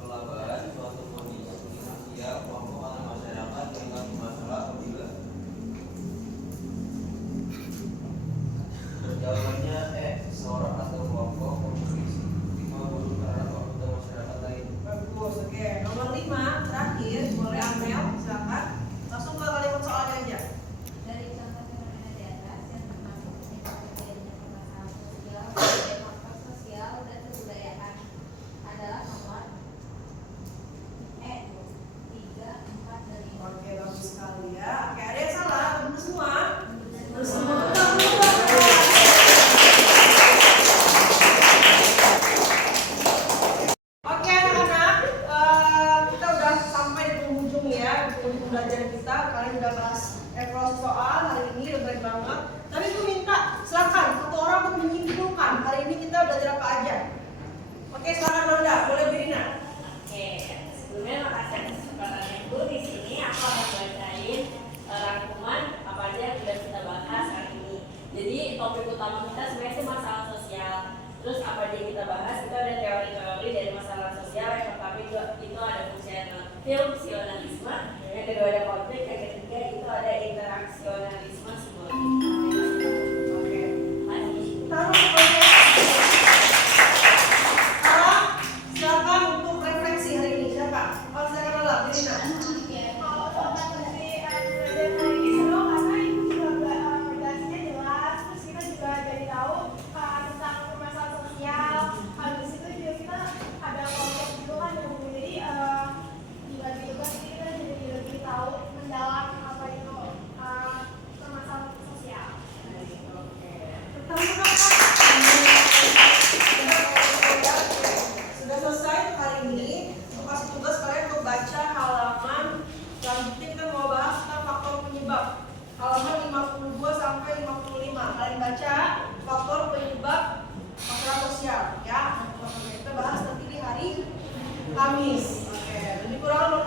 pelabaan, suatu kondisi sosial kelompok atau masyarakat mengalami masalah apabila berjalannya seorang atau kelompok kompetisi maupun terhadap anggota masyarakat lain. Bagus. Oke, nomor 5 terakhir, boleh Amel, silakan. Langsung ke kalimat soalnya aja. Dari contoh fenomena di atas yang termasuk penyebab terjadinya permasalahan sosial sebagai faktor sosial dan kebudayaan adalah nomor 3, 4, dan 5. Oke, bagus sekali ya. Oke, ada yang salah? Benar semua? Benar semua. Oke anak-anak, kita udah sampai di penghujung ya, di penghujung belajar kita. Kalian udah bahas evaluasi soal hari ini, udah baik banget. Tapi aku minta silakan satu orang untuk menyimpulkan hari ini kita belajar apa aja. Oke, silakan Ronda, boleh Birina. Oke, sebelumnya makasih atas kesempatannya Bu. Di sini aku akan bacain rangkuman apa aja yang sudah kita bahas hari ini. Jadi topik utama kita sebenarnya sih masalah sosial. Terus apa aja yang kita bahas itu ada teori-teori dari masalah sosial. Yang pertama itu ada fungsionalisme, yang kedua ada konflik, yang ketiga itu ada interaksionalisme subordinasi. Oke. Lanjut. Sekarang silakan untuk refleksi hari ini. Siapa? Oh, silakan Lola, Birina. Kalau sobat dari belajar hari ini seru karena itu juga aplikasinya jelas, terus kita juga jadi tahu tentang permasalahan sosial. Habis itu juga kita ada kelompok gitu kan yang jadi dibagi tugas kita jadi lebih tahu mendalam apa itu permasalahan sosial. Sudah selesai untuk hari ini. Aku kasih tugas kalian untuk baca halaman selanjutnya. Kita mau bahas tentang faktor penyebab. Halaman 52 sampai 55. Kalian baca faktor penyebab masalah sosial ya. Kita bahas nanti di hari Kamis. Oke. Lebih kurang